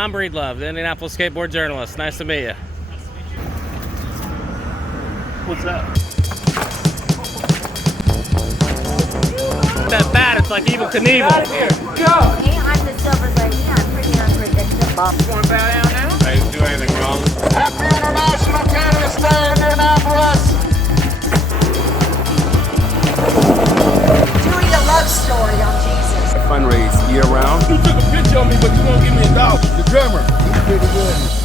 Tom Breedlove, the Indianapolis skateboard journalist. Nice to meet you. What's that? That bat, it's like Evil Knievel. Get out of here. Go. Hey, I'm the silver lady. I'm pretty unpredictable. You want to bow down now? I didn't do anything wrong. Happy International Cannabis Day in Indianapolis! Doing a love story on Jesus. Fundraise year round. You took a picture of me, but you won't give me $1. The drummer, he's pretty good.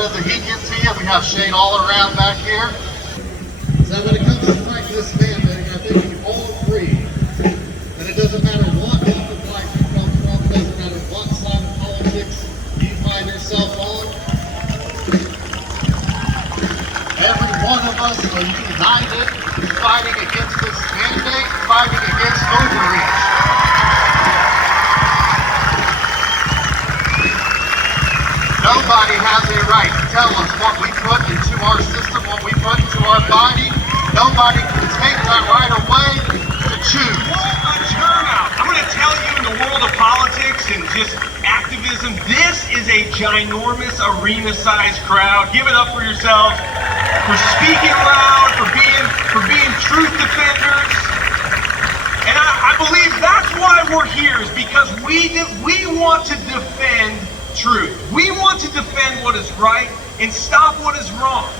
bit of the heat get to you. We have shade all around back here. So when it comes to fighting this mandate, I think we all agree that it doesn't matter what walk of life you come from, it doesn't matter what side of politics you find yourself on. Every one of us are united in fighting against this mandate, fighting against overreach. Nobody has a right to tell us what we put into our system, what we put into our body. Nobody can take that right away to choose. What a turnout! I'm going to tell you, in the world of politics and just activism, this is a ginormous arena-sized crowd. Give it up for yourselves, for speaking loud, for being truth defenders. And I believe that's why we're here, is because we want to defend truth. We want to defend what is right and stop what is wrong.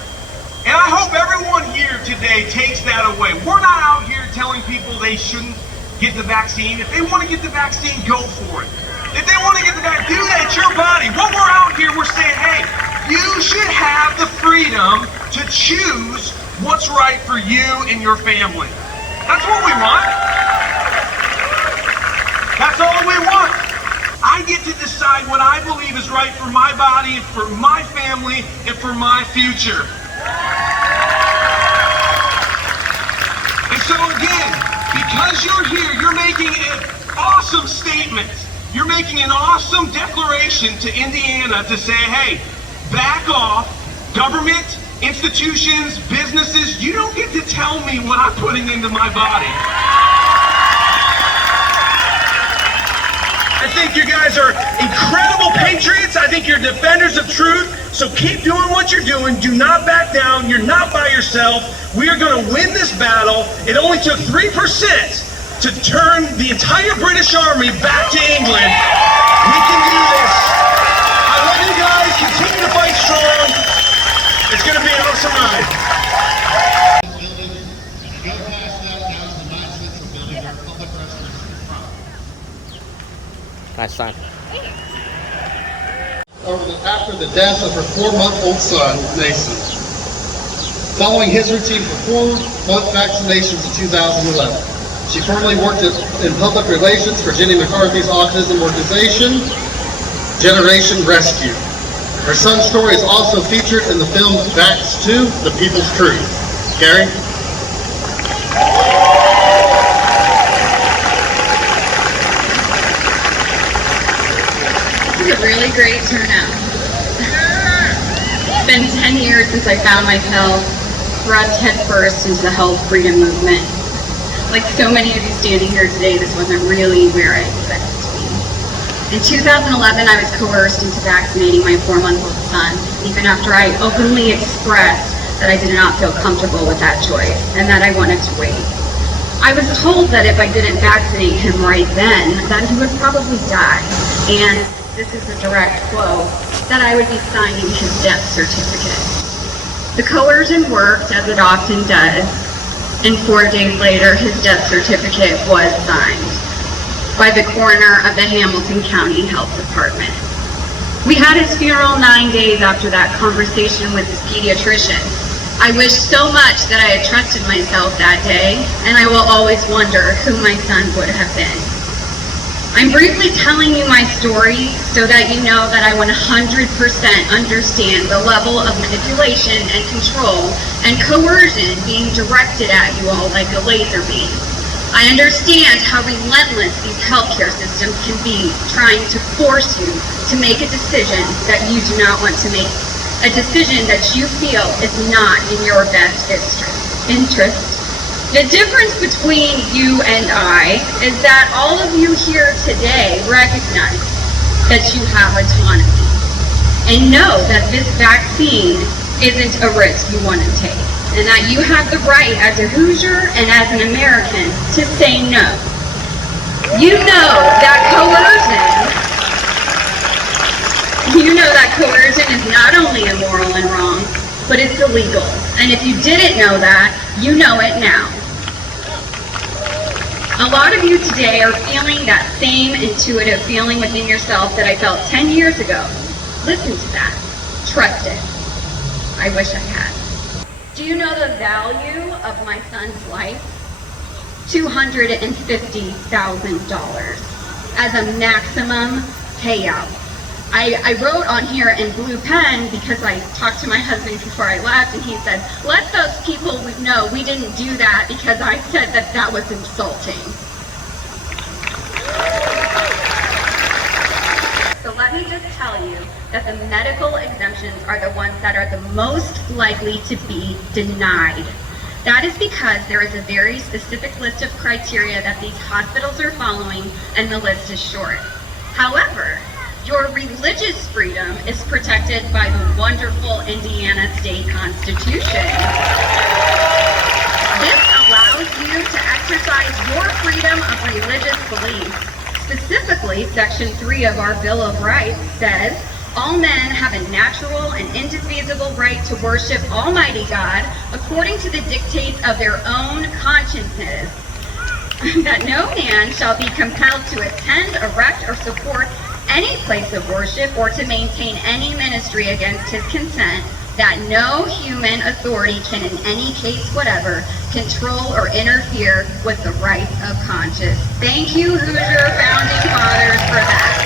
And I hope everyone here today takes that away. We're not out here telling people they shouldn't get the vaccine. If they want to get the vaccine, go for it. If they want to get the vaccine, do that. It's your body. What we're out here, we're saying, hey, you should have the freedom to choose what's right for you and your family. That's what we want. That's all we want. I get to decide what I believe is right for my body, for my family, and for my future. And so again, because you're here, you're making an awesome statement. You're making an awesome declaration to Indiana to say, hey, back off. Government, institutions, businesses, you don't get to tell me what I'm putting into my body. I think you guys are incredible patriots. I think you're defenders of truth. So keep doing what you're doing. Do not back down. You're not by yourself. We are going to win this battle. It only took 3% to turn the entire British Army back to England. We can do this. I love you guys. Continue to fight strong. It's going to be an awesome ride. Go past that down to the 9 Central building where public restrooms are from. Nice time. After the death of her 4-month-old son, Mason. Following his routine for 4-month vaccinations in 2011, she formerly worked in public relations for Jenny McCarthy's autism organization, Generation Rescue. Her son's story is also featured in the film Vax 2, The People's Truth. Gary? This is a really great turnout. It's been 10 years since I found myself thrust headfirst into the health freedom movement. Like so many of you standing here today, this wasn't really where I expected to be. In 2011, I was coerced into vaccinating my 4-month-old son, even after I openly expressed that I did not feel comfortable with that choice and that I wanted to wait. I was told that if I didn't vaccinate him right then, that he would probably die. And this is a direct quote, that I would be signing his death certificate. The coercion worked, as it often does, and 4 days later, his death certificate was signed by the coroner of the Hamilton County Health Department. We had his funeral 9 days after that conversation with his pediatrician. I wish so much that I had trusted myself that day, and I will always wonder who my son would have been. I'm briefly telling you my story so that you know that I 100% understand the level of manipulation and control and coercion being directed at you all like a laser beam. I understand how relentless these healthcare systems can be, trying to force you to make a decision that you do not want to make, a decision that you feel is not in your best interest. The difference between you and I is that all of you here today recognize that you have autonomy and know that this vaccine isn't a risk you want to take, and that you have the right as a Hoosier and as an American to say no. You know that coercion is not only immoral and wrong, but it's illegal. And if you didn't know that, you know it now. A lot of you today are feeling that same intuitive feeling within yourself that I felt 10 years ago. Listen to that. Trust it. I wish I had. Do you know the value of my son's life? $250,000 as a maximum payout. I wrote on here in blue pen because I talked to my husband before I left, and he said, let those people know we didn't do that because I said that that was insulting. So let me just tell you that the medical exemptions are the ones that are the most likely to be denied. That is because there is a very specific list of criteria that these hospitals are following, and the list is short. However, your religious freedom is protected by the wonderful Indiana State Constitution. This allows you to exercise your freedom of religious belief. Specifically, Section 3 of our Bill of Rights says, all men have a natural and indefeasible right to worship Almighty God according to the dictates of their own consciences, that no man shall be compelled to attend, erect, or support any place of worship or to maintain any ministry against his consent, that no human authority can in any case whatever control or interfere with the rights of conscience. Thank you, Hoosier Founding Fathers, for that.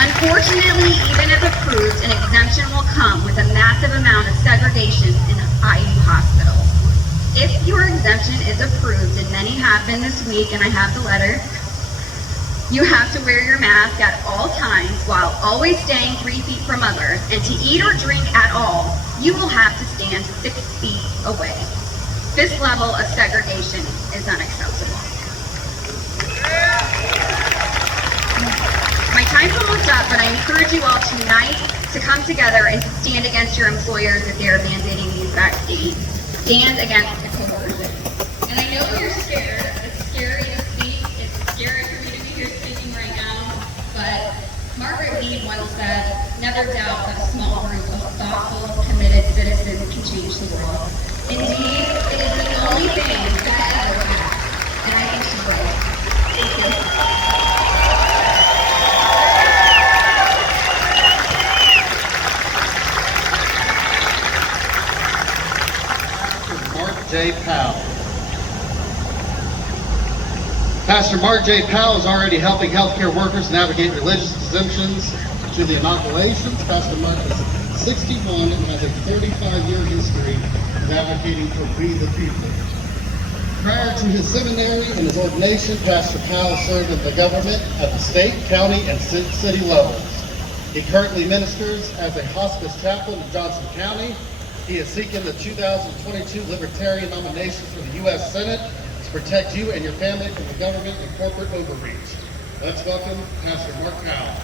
Unfortunately, even if approved, an exemption will come with a massive amount of segregation in IU hospitals. If your exemption is approved, and many have been this week, and I have the letter, you have to wear your mask at all times while always staying 3 feet from others, and to eat or drink at all, you will have to stand 6 feet away. This level of segregation is unacceptable. My time's almost up, but I encourage you all tonight to come together and to stand against your employers if they are mandating these vaccines. Stand against the coercion. And I know you're scared. It's scary to speak. It's scary for me to be here speaking right now. But Margaret Mead once said, never doubt that a small group of thoughtful, committed citizens can change the world. Indeed, it is the only thing that ever has. And I think she's right. Thank you. J. Powell. Pastor Mark J. Powell is already helping healthcare workers navigate religious exemptions to the inoculations. Pastor Mark is 61 and has a 35-year history of advocating for We the People. Prior to his seminary and his ordination, Pastor Powell served in the government at the state, county, and city levels. He currently ministers as a hospice chaplain in Johnson County. He is seeking the 2022 Libertarian nomination for the U.S. Senate to protect you and your family from the government and corporate overreach. Let's welcome Pastor Mark Powell.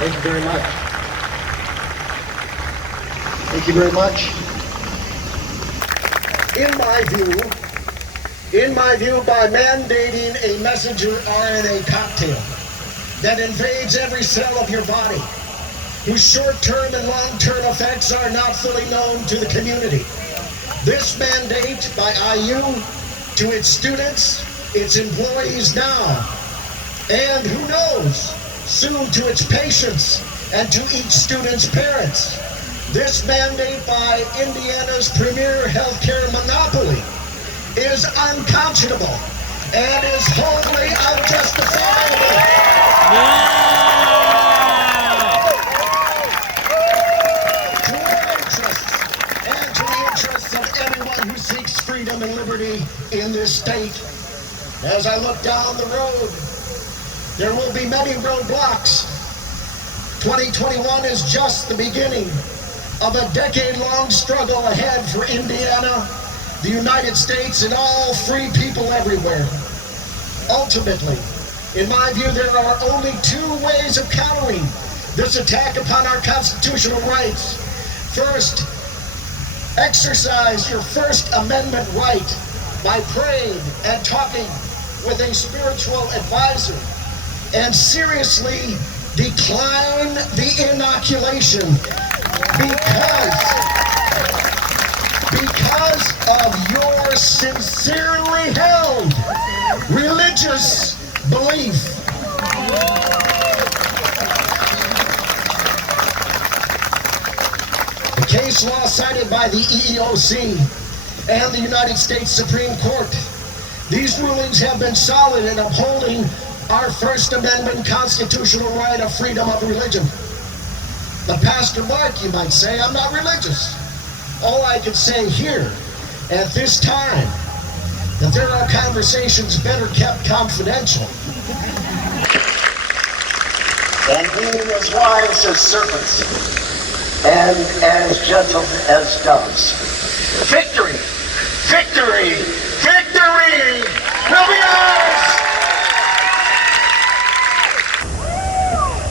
Thank you very much. Thank you very much. In my view, by mandating a messenger RNA cocktail that invades every cell of your body, whose short-term and long-term effects are not fully known to the community. This mandate by IU to its students, its employees now, and who knows, soon to its patients and to each student's parents. This mandate by Indiana's premier healthcare monopoly is unconscionable and is wholly unjustifiable. Who seeks freedom and liberty in this state. As I look down the road, there will be many roadblocks. 2021 is just the beginning of a decade-long struggle ahead for Indiana, the United States, and all free people everywhere. Ultimately, in my view, there are only 2 ways of countering this attack upon our constitutional rights. First, exercise your First Amendment right by praying and talking with a spiritual advisor, and seriously decline the inoculation because of your sincerely held religious belief. The case law cited by the EEOC and the United States Supreme Court. These rulings have been solid in upholding our First Amendment constitutional right of freedom of religion. But Pastor Mark, you might say, I'm not religious. All I can say here at this time, that there are conversations better kept confidential. And being as wise as serpents and as gentle as doves. Victory, victory, victory will be ours!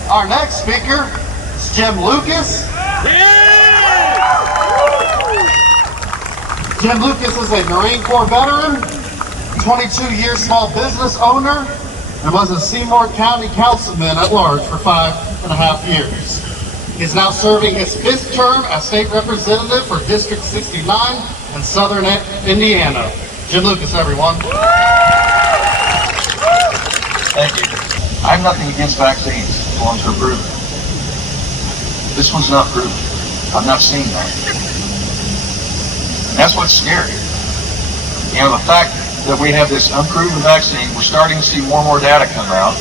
Our next speaker is Jim Lucas. Jim Lucas is a Marine Corps veteran, 22-year small business owner, and was a Seymour County Councilman at large for 5.5 years. He is now serving his 5th term as state representative for District 69 in Southern Indiana. Jim Lucas, everyone. Thank you. I have nothing against vaccines as long as they're proven. This one's not proven. I've not seen that. And that's what's scary. You know, the fact that we have this unproven vaccine, we're starting to see more and more data come out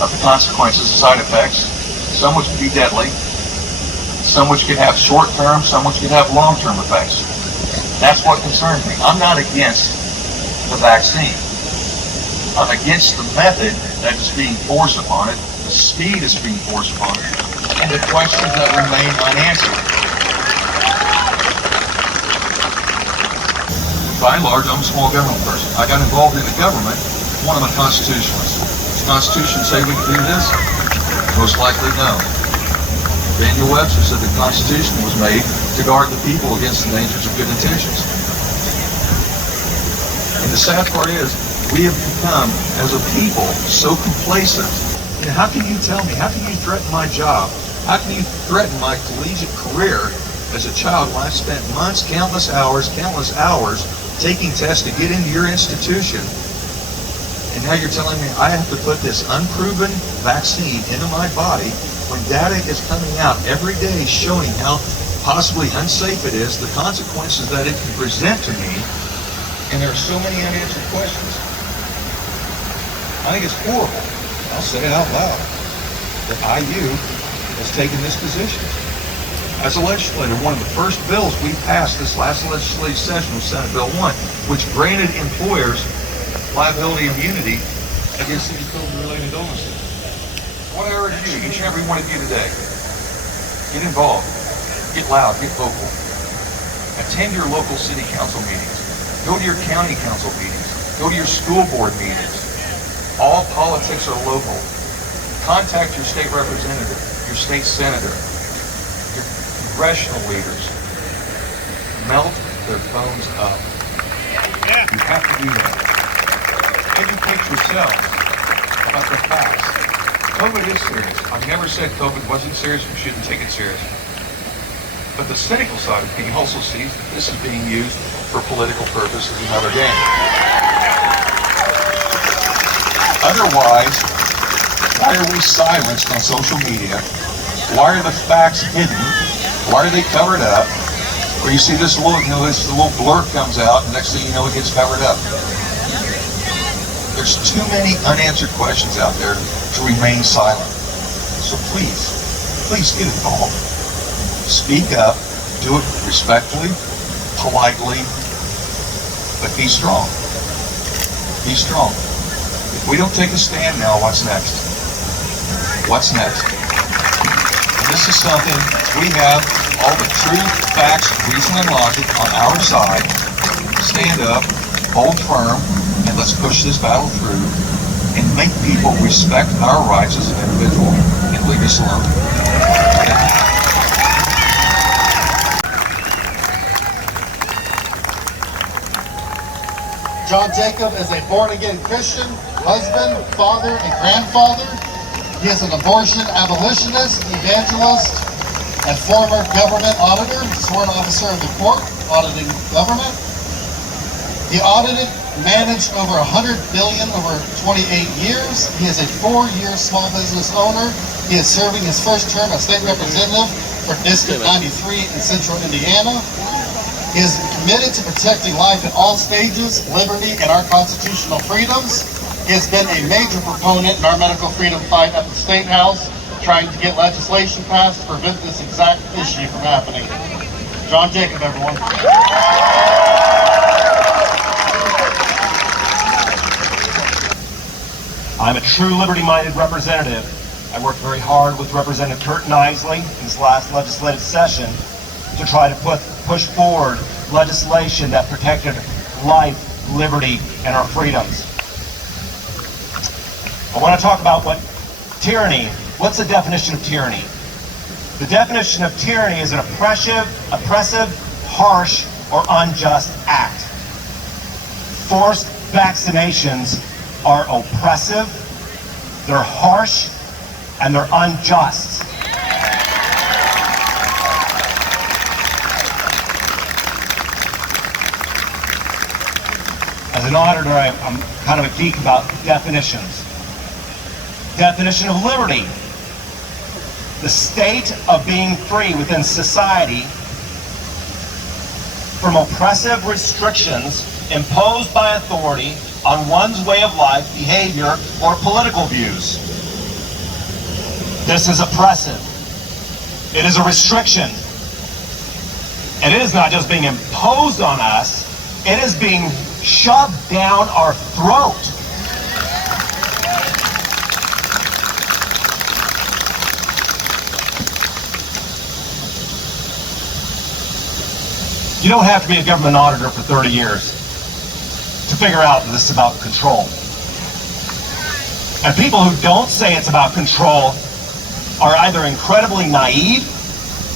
of the consequences, side effects, some which could be deadly, some which could have short-term, some which could have long-term effects. That's what concerns me. I'm not against the vaccine. I'm against the method that is being forced upon it, the speed is being forced upon it, and the questions that remain unanswered. By and large, I'm a small government person. I got involved in the government, one of my constitutionalists. Does the Constitution say we can do this? Most likely no. Daniel Webster said the Constitution was made to guard the people against the dangers of good intentions. And the sad part is, we have become, as a people, so complacent. You know, how can you tell me, how can you threaten my job? How can you threaten my collegiate career as a child when I've spent months, countless hours, taking tests to get into your institution, and now you're telling me I have to put this unproven vaccine into my body when data is coming out every day showing how possibly unsafe it is, the consequences that it can present to me, and there are so many unanswered questions. I think it's horrible, I'll say it out loud, that IU has taken this position. As a legislator, one of the first bills we passed this last legislative session was Senate Bill 1, which granted employers liability immunity against these COVID-related illnesses. What I urge you, each and every one of you today, get involved, get loud, get vocal. Attend your local city council meetings. Go to your county council meetings. Go to your school board meetings. All politics are local. Contact your state representative, your state senator, your congressional leaders. Melt their phones up. You have to do that. Educate yourself about the facts. COVID is serious. I've never said COVID wasn't serious. We shouldn't take it serious. But the cynical side of me also sees that this is being used for political purposes another day. Otherwise, why are we silenced on social media? Why are the facts hidden? Why are they covered up? Or you see this little, this little blurb comes out, and next thing you know, it gets covered up. There's too many unanswered questions out there to remain silent. So please get involved. Speak up. Do it respectfully, politely, but be strong. Be strong. If we don't take a stand now, what's next? What's next? This is something, we have all the truth, facts, reason, and logic on our side. Stand up, hold firm, and let's push this battle through and make people respect our rights as an individual and leave us alone. John Jacob is a born-again Christian, husband, father, and grandfather. He is an abortion abolitionist, evangelist, and former government auditor, sworn officer of the court, auditing government. He audited managed over $100 billion over 28 years. He is a 4-year small business owner. He is serving his first term as state representative for District 93 in Central Indiana. He is committed to protecting life at all stages, liberty, and our constitutional freedoms. He has been a major proponent in our medical freedom fight at the State House, trying to get legislation passed to prevent this exact issue from happening. John Jacob, everyone. I'm a true liberty-minded representative. I worked very hard with Representative Kurt Nisley in this last legislative session to try to push forward legislation that protected life, liberty, and our freedoms. I want to talk about tyranny. What's the definition of tyranny? The definition of tyranny is an oppressive, harsh, or unjust act. Forced vaccinations are oppressive, they're harsh, and they're unjust. As an auditor, I'm kind of a geek about definitions. Definition of liberty: the state of being free within society from oppressive restrictions imposed by authority on one's way of life, behavior, or political views. This is oppressive. It is a restriction. And it is not just being imposed on us, it is being shoved down our throat. You don't have to be a government auditor for 30 years to figure out that this is about control. And people who don't say it's about control are either incredibly naive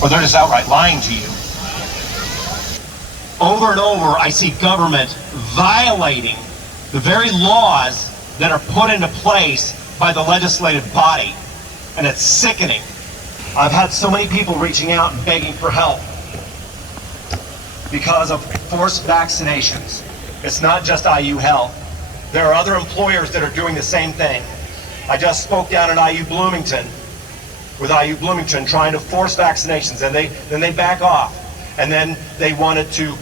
or they're just outright lying to you. Over and over, I see government violating the very laws that are put into place by the legislative body, and it's sickening. I've had so many people reaching out and begging for help because of forced vaccinations. It's not just IU Health. There are other employers that are doing the same thing. I just spoke down at IU Bloomington with IU Bloomington trying to force vaccinations, and then they back off. And then they wanted to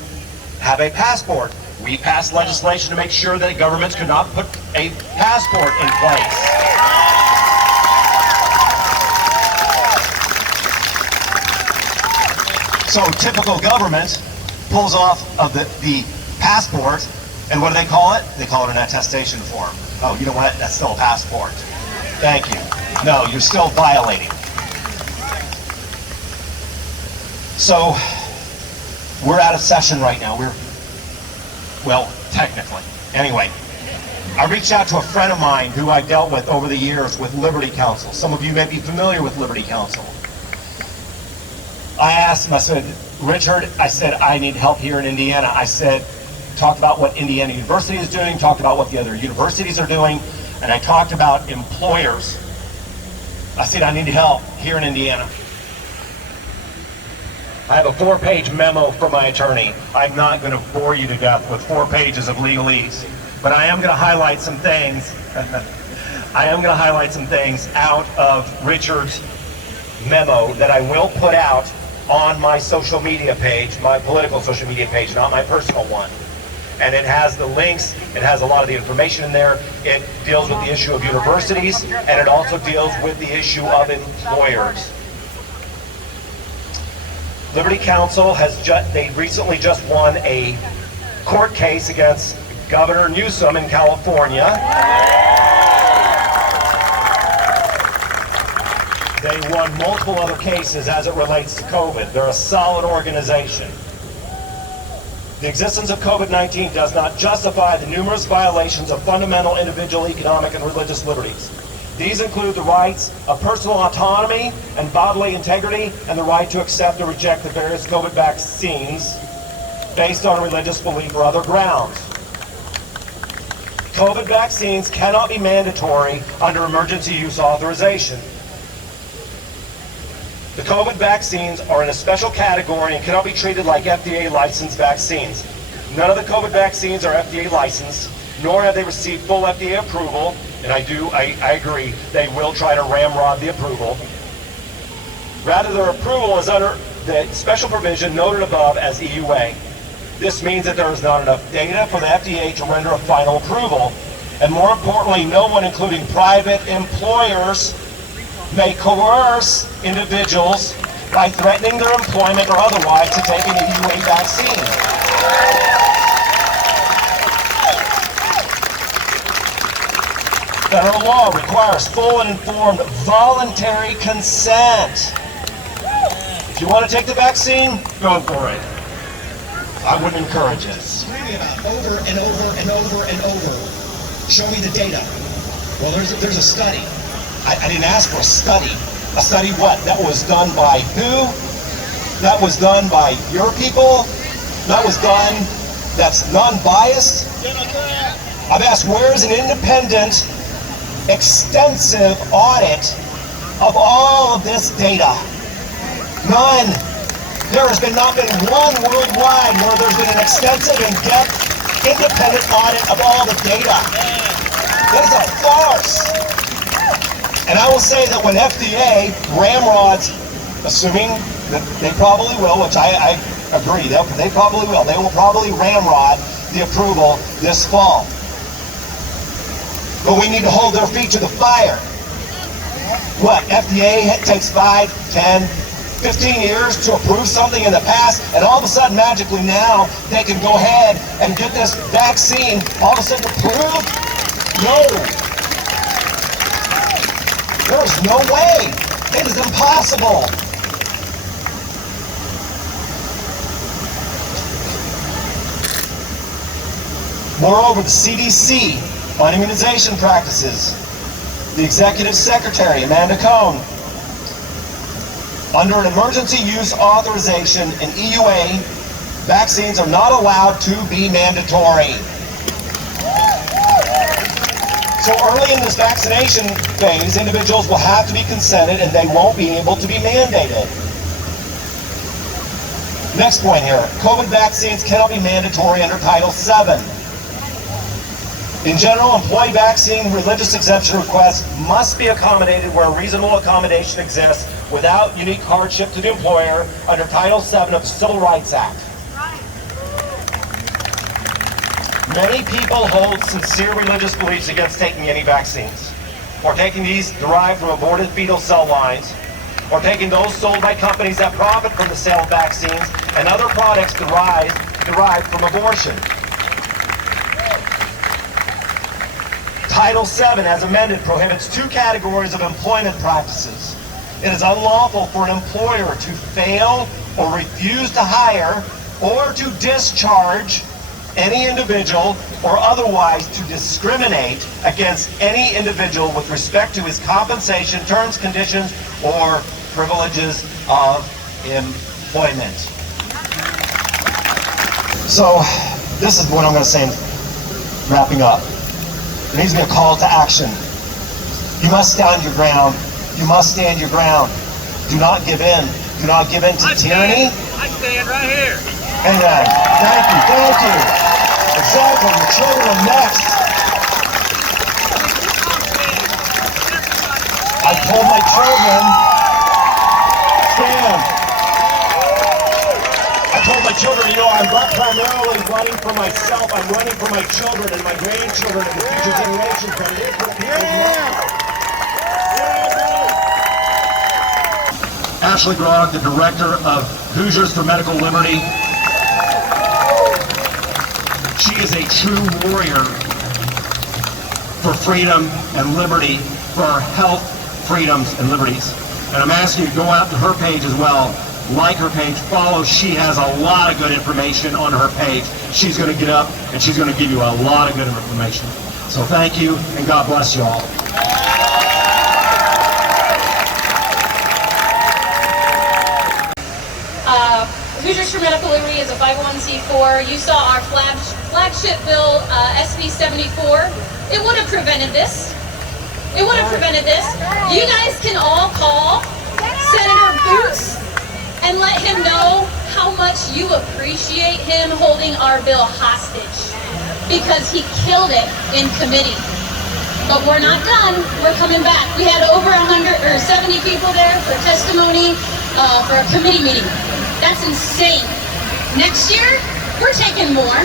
have a passport. We passed legislation to make sure that governments could not put a passport in place. So typical government pulls off of the passport, and what do they call it? They call it an attestation form. Oh, you know what? That's still a passport. Thank you. No, you're still violating. So, we're out of session right now. Well, technically. Anyway, I reached out to a friend of mine who I dealt with over the years with Liberty Counsel. Some of you may be familiar with Liberty Counsel. I asked him, I said, Richard, I said, I need help here in Indiana. I said, talked about what Indiana University is doing, talked about what the other universities are doing, and I talked about employers. I said, I need help here in Indiana. I have a 4-page memo from my attorney. I'm not going to bore you to death with 4 pages of legalese, but I am going to highlight some things. I am going to highlight some things out of Richard's memo that I will put out on my social media page, my political social media page, not my personal one. And it has the links, it has a lot of the information in there. It deals with the issue of universities, and it also deals with the issue of employers. Liberty Counsel they recently just won a court case against Governor Newsom in California. They won multiple other cases as it relates to COVID. They're a solid organization. The existence of COVID-19 does not justify the numerous violations of fundamental individual economic and religious liberties. These include the rights of personal autonomy and bodily integrity, and the right to accept or reject the various COVID vaccines based on religious belief or other grounds. COVID vaccines cannot be mandatory under emergency use authorization. The COVID vaccines are in a special category and cannot be treated like FDA licensed vaccines. None of the COVID vaccines are FDA licensed, nor have they received full FDA approval, and I agree, they will try to ramrod the approval. Rather, their approval is under the special provision noted above as EUA. This means that there is not enough data for the FDA to render a final approval, and more importantly, no one, including private employers, may coerce individuals by threatening their employment or otherwise to take an EUA vaccine. Federal law requires full and informed voluntary consent. If you want to take the vaccine, go for it. I wouldn't encourage it. Over and over and over and over. Show me the data. Well, there's a study. I didn't ask for a study. A study what? That was done by who? That was done by your people? That was done, that's non-biased? I've asked, where is an independent, extensive audit of all of this data? None. There has not been one worldwide where there's been an extensive, in-depth, independent audit of all the data. That is a farce. And I will say that when FDA ramrods, assuming that they probably will, which I agree, they probably will. They will probably ramrod the approval this fall. But we need to hold their feet to the fire. What, FDA takes 5, 10, 15 years to approve something in the past, and all of a sudden, magically now, they can go ahead and get this vaccine all of a sudden approved? No. There is no way. It is impossible. Moreover, the CDC on immunization practices, the Executive Secretary, Amanda Cohn, under an emergency use authorization, an EUA, vaccines are not allowed to be mandatory. So early in this vaccination phase, individuals will have to be consented and they won't be able to be mandated. Next point here, COVID vaccines cannot be mandatory under Title VII. In general, employee vaccine religious exemption requests must be accommodated where reasonable accommodation exists without unique hardship to the employer under Title VII of the Civil Rights Act. Many people hold sincere religious beliefs against taking any vaccines, or taking these derived from aborted fetal cell lines, or taking those sold by companies that profit from the sale of vaccines and other products derived from abortion. Title VII, as amended, prohibits 2 categories of employment practices. It is unlawful for an employer to fail or refuse to hire or to discharge any individual or otherwise to discriminate against any individual with respect to his compensation, terms, conditions, or privileges of employment. So, this is what I'm going to say in wrapping up. There needs to be a call to action. You must stand your ground. You must stand your ground. Do not give in. Do not give in to tyranny. I stand right here. Amen. Thank you. Thank you. Exactly. Your children are next. I told my children, stand. I told my children, you know, I'm not primarily running for myself. I'm running for my children and my grandchildren and the future generations. Ashley Grog, the director of Hoosiers for Medical Liberty. She is a true warrior for freedom and liberty, for our health, freedoms, and liberties. And I'm asking you to go out to her page as well. Like her page, follow. She has a lot of good information on her page. She's going to get up and she's going to give you a lot of good information. So thank you, and God bless you all. Hoosiers for Medical Liberty is a 501c4. You saw our flagship bill, SB 74. It would have prevented this. It would have prevented this. You guys can all call Senator Boots and let him know how much you appreciate him holding our bill hostage, because he killed it in committee. But we're not done. We're coming back. We had over 70 people there for testimony for a committee meeting. That's insane. Next year, we're taking more.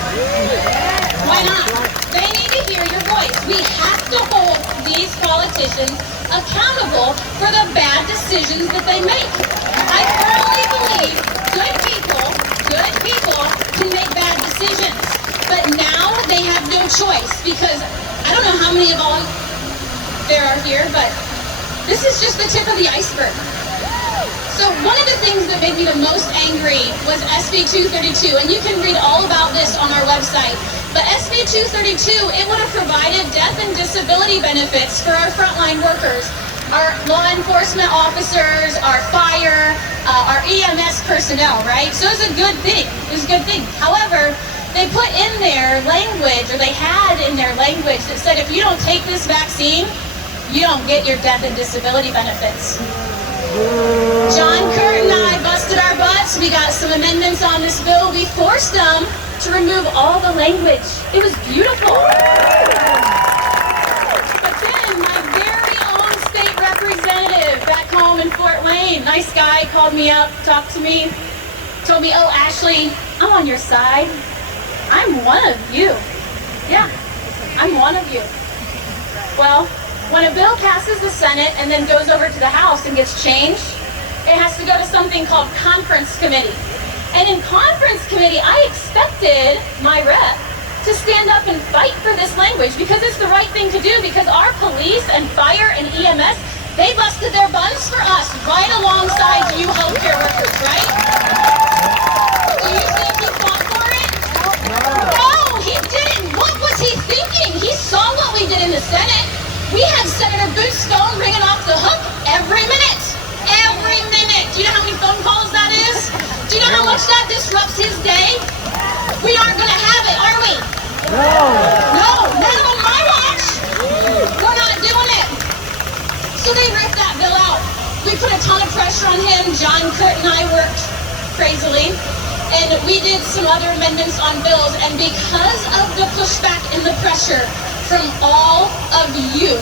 Why not? They need to hear your voice. We have to hold these politicians accountable for the bad decisions that they make. I firmly believe good people can make bad decisions. But now they have no choice, because I don't know how many of all there are here, but this is just the tip of the iceberg. So one of the things that made me the most angry was SB 232, and you can read all about this on our website. But SB 232, it would have provided death and disability benefits for our frontline workers, our law enforcement officers, our fire, our EMS personnel, right? So it was a good thing. It was a good thing. However, they put in their language, or they had in their language, that said if you don't take this vaccine, you don't get your death and disability benefits. John Kurt and I busted our butts. We got some amendments on this bill. We forced them to remove all the language. It was beautiful. But then my very own state representative back home in Fort Wayne, nice guy, called me up, talked to me, told me, oh, Ashley, I'm on your side. I'm one of you. Yeah, I'm one of you. Well, when a bill passes the Senate and then goes over to the House and gets changed, it has to go to something called conference committee. And in conference committee, I expected my rep to stand up and fight for this language, because it's the right thing to do, because our police and fire and EMS, they busted their buns for us right alongside you healthcare workers, right? Do you think he fought for it? No, he didn't. What was he thinking? He saw what we did in the Senate. We had Senator Booth's phone ringing off the hook every minute. Every minute. Do you know how many phone calls that is? Do you know how much that disrupts his day? We aren't going to have it, are we? No, not on my watch. We're not doing it. So they ripped that bill out. We put a ton of pressure on him. John Kurt and I worked crazily. And we did some other amendments on bills. And because of the pushback and the pressure from all of you,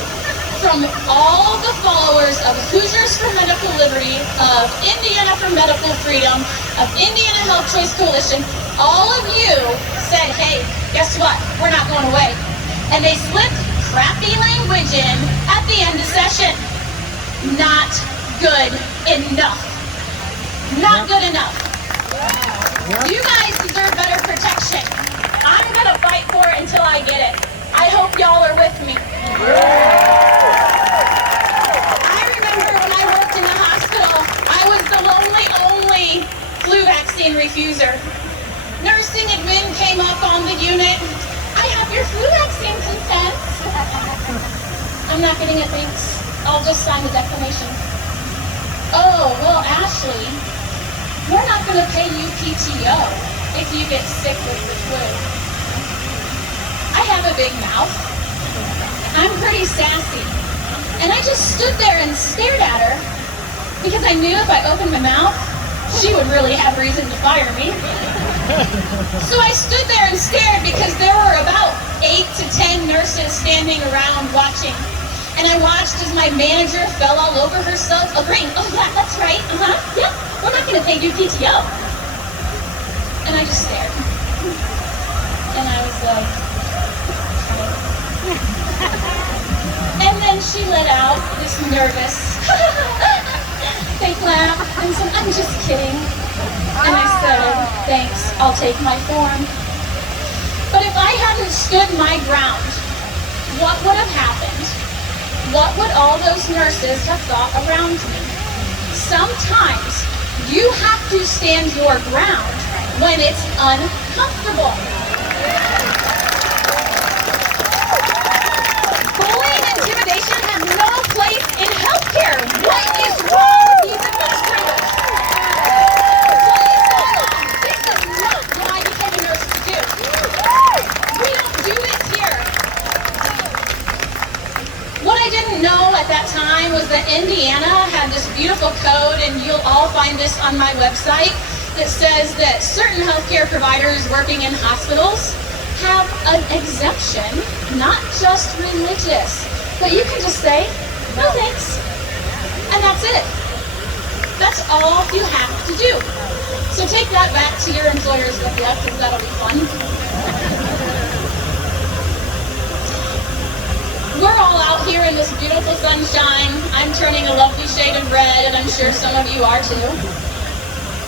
from all the followers of Hoosiers for Medical Liberty, of Indiana for Medical Freedom, of Indiana Health Choice Coalition, all of you said, hey, guess what? We're not going away. And they slipped crappy language in at the end of session. Not good enough. Not good enough. You guys deserve better protection. I'm going to fight for it until I get it. I hope y'all are with me. I remember when I worked in the hospital, I was the only flu vaccine refuser. Nursing admin came up on the unit. I have your flu vaccine consent. I'm not getting it, thanks. I'll just sign the declination. Oh, well, Ashley, we're not going to pay you PTO if you get sick with the flu. I have a big mouth. I'm pretty sassy. And I just stood there and stared at her, because I knew if I opened my mouth, she would really have reason to fire me. So I stood there and stared, because there were about 8 to 10 nurses standing around watching. And I watched as my manager fell all over herself, agreeing, oh yeah, that's right, yeah, we're not going to pay you PTO. And I just stared. And I was like, and then she let out this nervous fake laugh and said, I'm just kidding. And I said, thanks, I'll take my form. But if I hadn't stood my ground, what would have happened? What would all those nurses have thought around me? Sometimes you have to stand your ground when it's uncomfortable. Bullying and intimidation have no place in healthcare. What is wrong with these administrators? Please hold on. This is not what I became a nurse to do. We don't do this here. What I didn't know at that time was that Indiana had this beautiful code, and you'll all find this on my website. that says that certain healthcare providers working in hospitals have an exemption, not just religious. But you can just say, no thanks, and that's it. That's all you have to do. So take that back to your employers with you, because that'll be fun. We're all out here in this beautiful sunshine. I'm turning a lovely shade of red, and I'm sure some of you are too.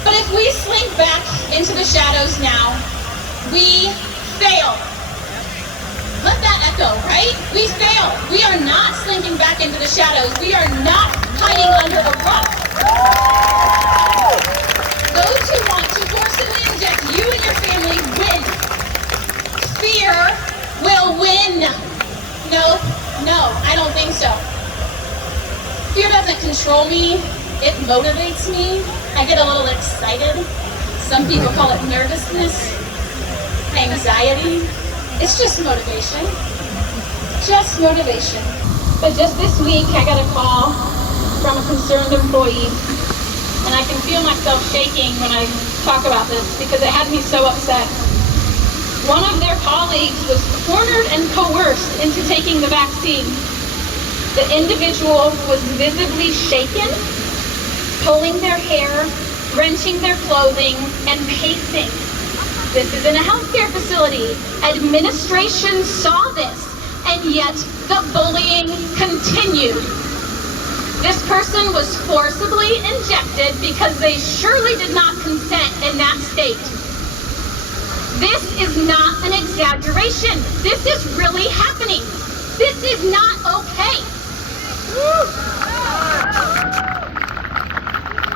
But if we slink back into the shadows now, we fail. Let that echo, right? We fail. We are not slinking back into the shadows. We are not hiding under a rock. Those who want to forcibly inject you and your family win. Fear will win. No, I don't think so. Fear doesn't control me. It motivates me. I get a little excited. Some people call it nervousness, anxiety. It's just motivation. Just motivation. But just this week, I got a call from a concerned employee, and I can feel myself shaking when I talk about this because it had me so upset. One of their colleagues was cornered and coerced into taking the vaccine. The individual was visibly shaken, pulling their hair, wrenching their clothing, and pacing. This is in a healthcare facility. Administration saw this, and yet the bullying continued. This person was forcibly injected because they surely did not consent in that state. This is not an exaggeration. This is really happening. This is not okay.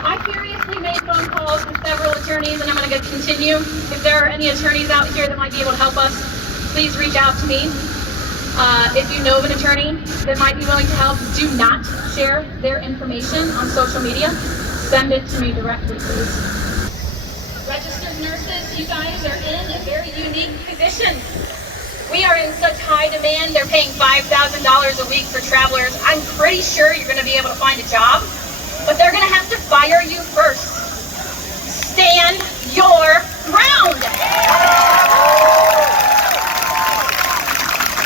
I furiously made phone calls with several attorneys, and I'm going to continue. If there are any attorneys out here that might be able to help us, please reach out to me. If you know of an attorney that might be willing to help, do not share their information on social media. Send it to me directly, please. Registered nurses, you guys are in a very unique position. We are in such high demand. They're paying $5,000 a week for travelers. I'm pretty sure you're going to be able to find a job, but they're going to have to fire you first. Stand your ground.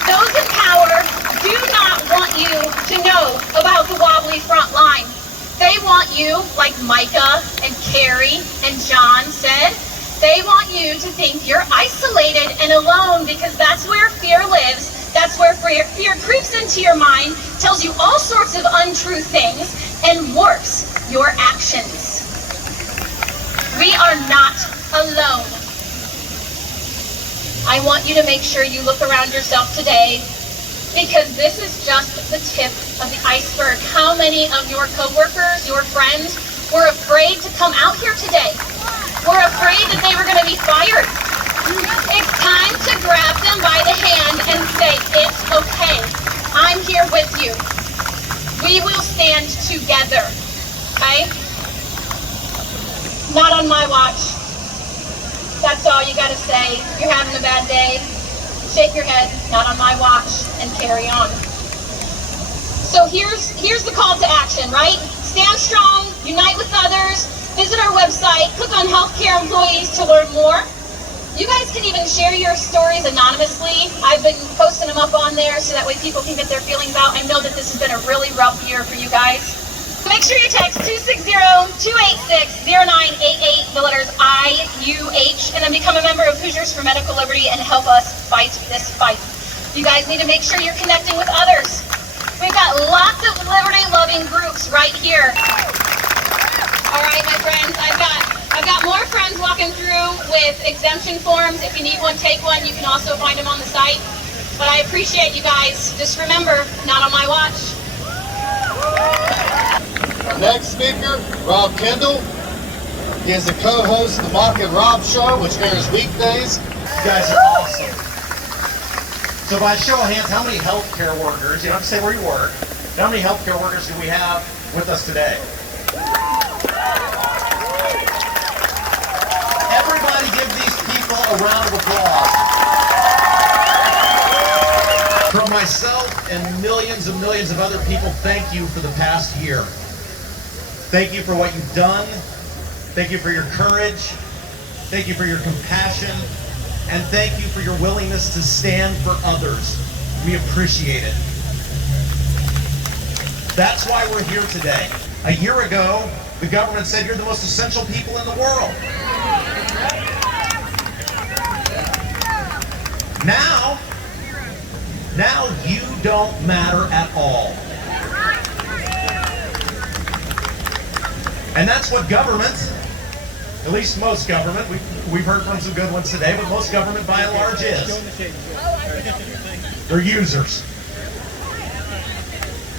Those in power do not want you to know about the wobbly front line. They want you, like Micah and Carrie and John said, they want you to think you're isolated and alone because that's where fear lives. That's where fear creeps into your mind, tells you all sorts of untrue things, and warps your actions. We are not alone. I want you to make sure you look around yourself today, because this is just the tip of the iceberg. How many of your coworkers, your friends, were afraid to come out here today? Were afraid that they were going to be fired? It's time to grab them by the hand and say, it's okay. I'm here with you. We will stand together, okay? Not on my watch. That's all you got to say. You're having a bad day. Shake your head, not on my watch, and carry on. So here's the call to action, right? Stand strong, unite with others, visit our website, click on healthcare employees to learn more. You guys can even share your stories anonymously. I've been posting them up on there so that way people can get their feelings out. I know that this has been a really rough year for you guys. Make sure you text 260-286-0988, the letters IUH, and then become a member of Hoosiers for Medical Liberty and help us fight this fight. You guys need to make sure you're connecting with others. We've got lots of liberty-loving groups right here. All right, my friends, I've got more friends walking through with exemption forms. If you need one, take one. You can also find them on the site. But I appreciate you guys. Just remember, not on my watch. Our next speaker, Rob Kendall. He is the co-host of the Mock and Rob Show, which airs weekdays. You guys are awesome. So by show of hands, how many healthcare workers, you don't have to say where you work, how many healthcare workers do we have with us today? Everybody give these people a round of applause. From myself and millions of other people, thank you for the past year. Thank you for what you've done. Thank you for your courage. Thank you for your compassion. And thank you for your willingness to stand for others. We appreciate it. That's why we're here today. A year ago, the government said you're the most essential people in the world. Now you don't matter at all. And that's what government, at least most government, we've heard from some good ones today, but most government by and large is. They're users.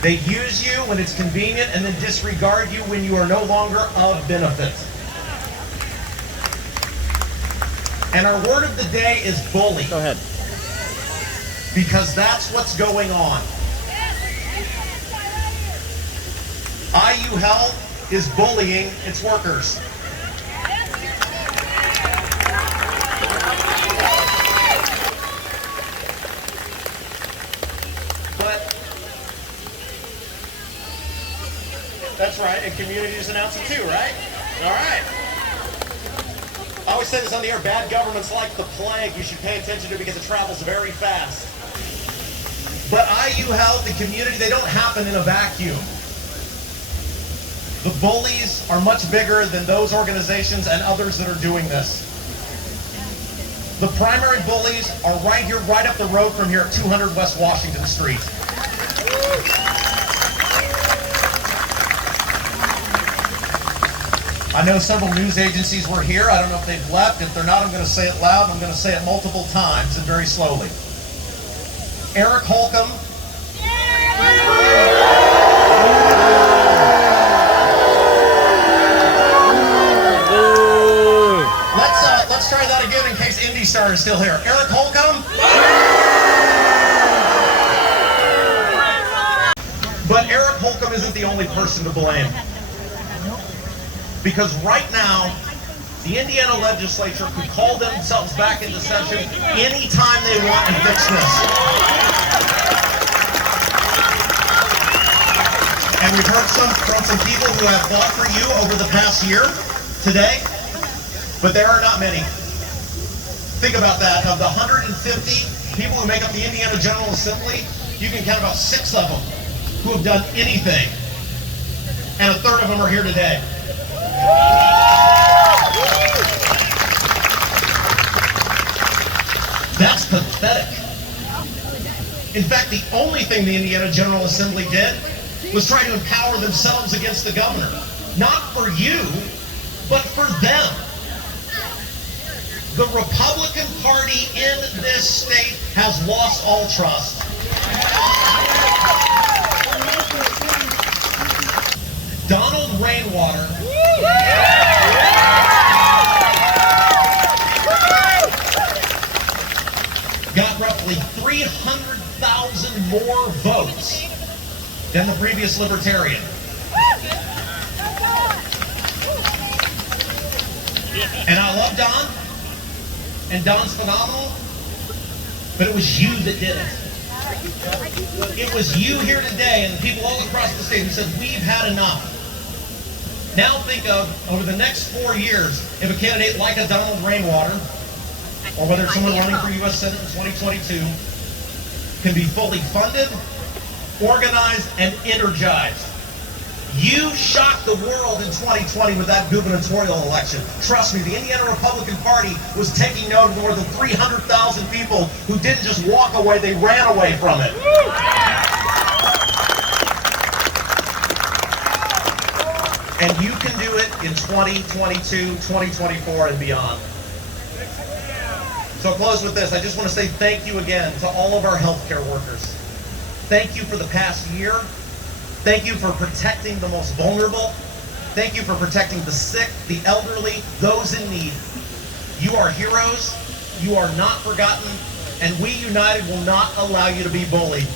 They use you when it's convenient and then disregard you when you are no longer of benefit. And our word of the day is bully. Go ahead. Because that's what's going on. IU Health is bullying its workers. But that's right, and communities announce it too, right? All right. I always say this on the air, bad government's like the plague. You should pay attention to it because it travels very fast. But IU Health and community, they don't happen in a vacuum. The bullies are much bigger than those organizations and others that are doing this. The primary bullies are right here, right up the road from here at 200 West Washington Street. I know several news agencies were here. I don't know if they've left. If they're not, I'm going to say it loud. I'm going to say it multiple times and very slowly. Eric Holcomb. Let's try that again in case Indy Star is still here. Eric Holcomb. But Eric Holcomb isn't the only person to blame. Because right now, the Indiana legislature could call themselves back into session anytime they want and fix this. And we've heard from some people who have fought for you over the past year today, but there are not many. Think about that. Of the 150 people who make up the Indiana General Assembly, you can count about 6 of them who have done anything. And a third of them are here today. That's pathetic. In fact, the only thing the Indiana General Assembly did was try to empower themselves against the governor. Not for you, but for them. The Republican Party in this state has lost all trust. Donald Rainwater got roughly 300,000 more votes than the previous Libertarian. And I love Don, and Don's phenomenal, but it was you that did it. It was you here today and the people all across the state who said, we've had enough. Now think of, over the next 4 years, if a candidate like a Donald Rainwater, or whether it's someone running for U.S. Senate in 2022, can be fully funded, organized, and energized. You shocked the world in 2020 with that gubernatorial election. Trust me, the Indiana Republican Party was taking note of more than 300,000 people who didn't just walk away, they ran away from it. And you can do it in 2022, 2024, and beyond. So I'll close with this. I just want to say thank you again to all of our healthcare workers. Thank you for the past year. Thank you for protecting the most vulnerable. Thank you for protecting the sick, the elderly, those in need. You are heroes. You are not forgotten. And we united will not allow you to be bullied.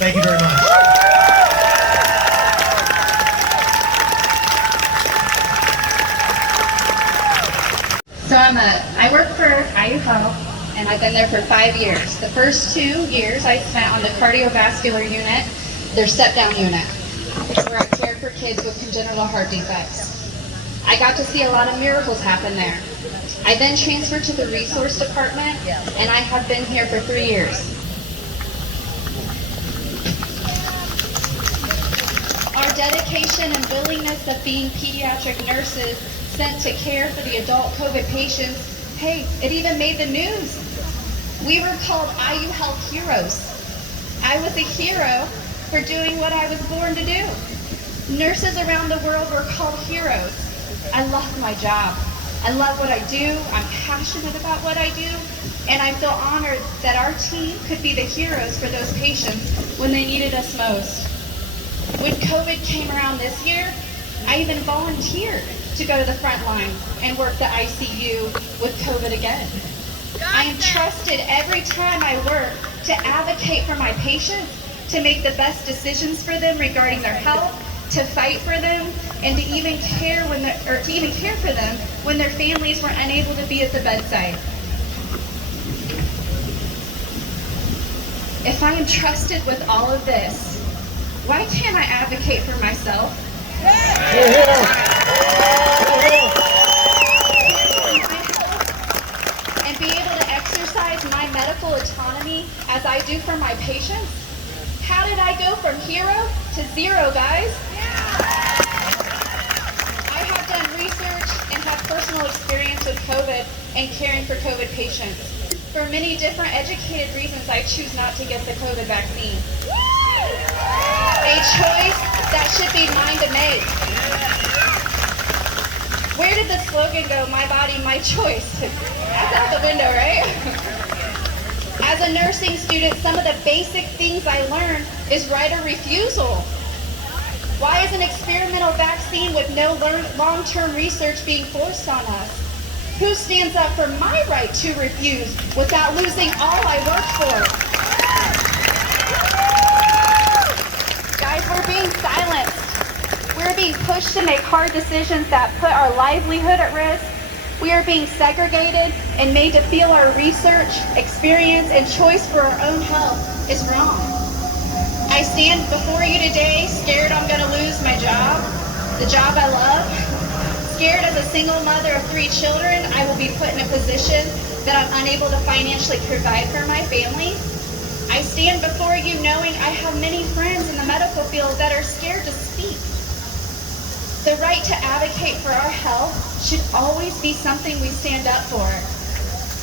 Thank you very much. So I work for IU Health, and I've been there for 5 years. The first 2 years I spent on the cardiovascular unit, their step-down unit, where I cared for kids with congenital heart defects. I got to see a lot of miracles happen there. I then transferred to the resource department, and I have been here for 3 years. Our dedication and willingness of being pediatric nurses sent to care for the adult COVID patients, hey, it even made the news. We were called IU Health Heroes. I was a hero for doing what I was born to do. Nurses around the world were called heroes. I love my job. I love what I do. I'm passionate about what I do. And I feel honored that our team could be the heroes for those patients when they needed us most. When COVID came around this year, I even volunteered to go to the front line and work the ICU with COVID again. I am trusted every time I work to advocate for my patients, to make the best decisions for them regarding their health, to fight for them, and to even care for them when their families were unable to be at the bedside. If I am trusted with all of this, why can't I advocate for myself? And be able to exercise my medical autonomy as I do for my patients? How did I go from hero to zero, guys? I have done research and have personal experience with COVID and caring for COVID patients. For many different educated reasons, I choose not to get the COVID vaccine. A choice that should be mine to make. Where did the slogan go, my body, my choice? That's out the window, right? As a nursing student, some of the basic things I learned is right or refusal. Why is an experimental vaccine with no long-term research being forced on us? Who stands up for my right to refuse without losing all I worked for? Guys, we're being silenced. We're being pushed to make hard decisions that put our livelihood at risk. We are being segregated and made to feel our research, experience, and choice for our own health is wrong. I stand before you today scared I'm going to lose my job, the job I love. Scared as a single mother of 3 children, I will be put in a position that I'm unable to financially provide for my family. I stand before you knowing I have many friends in the medical field that are scared to speak. The right to advocate for our health should always be something we stand up for.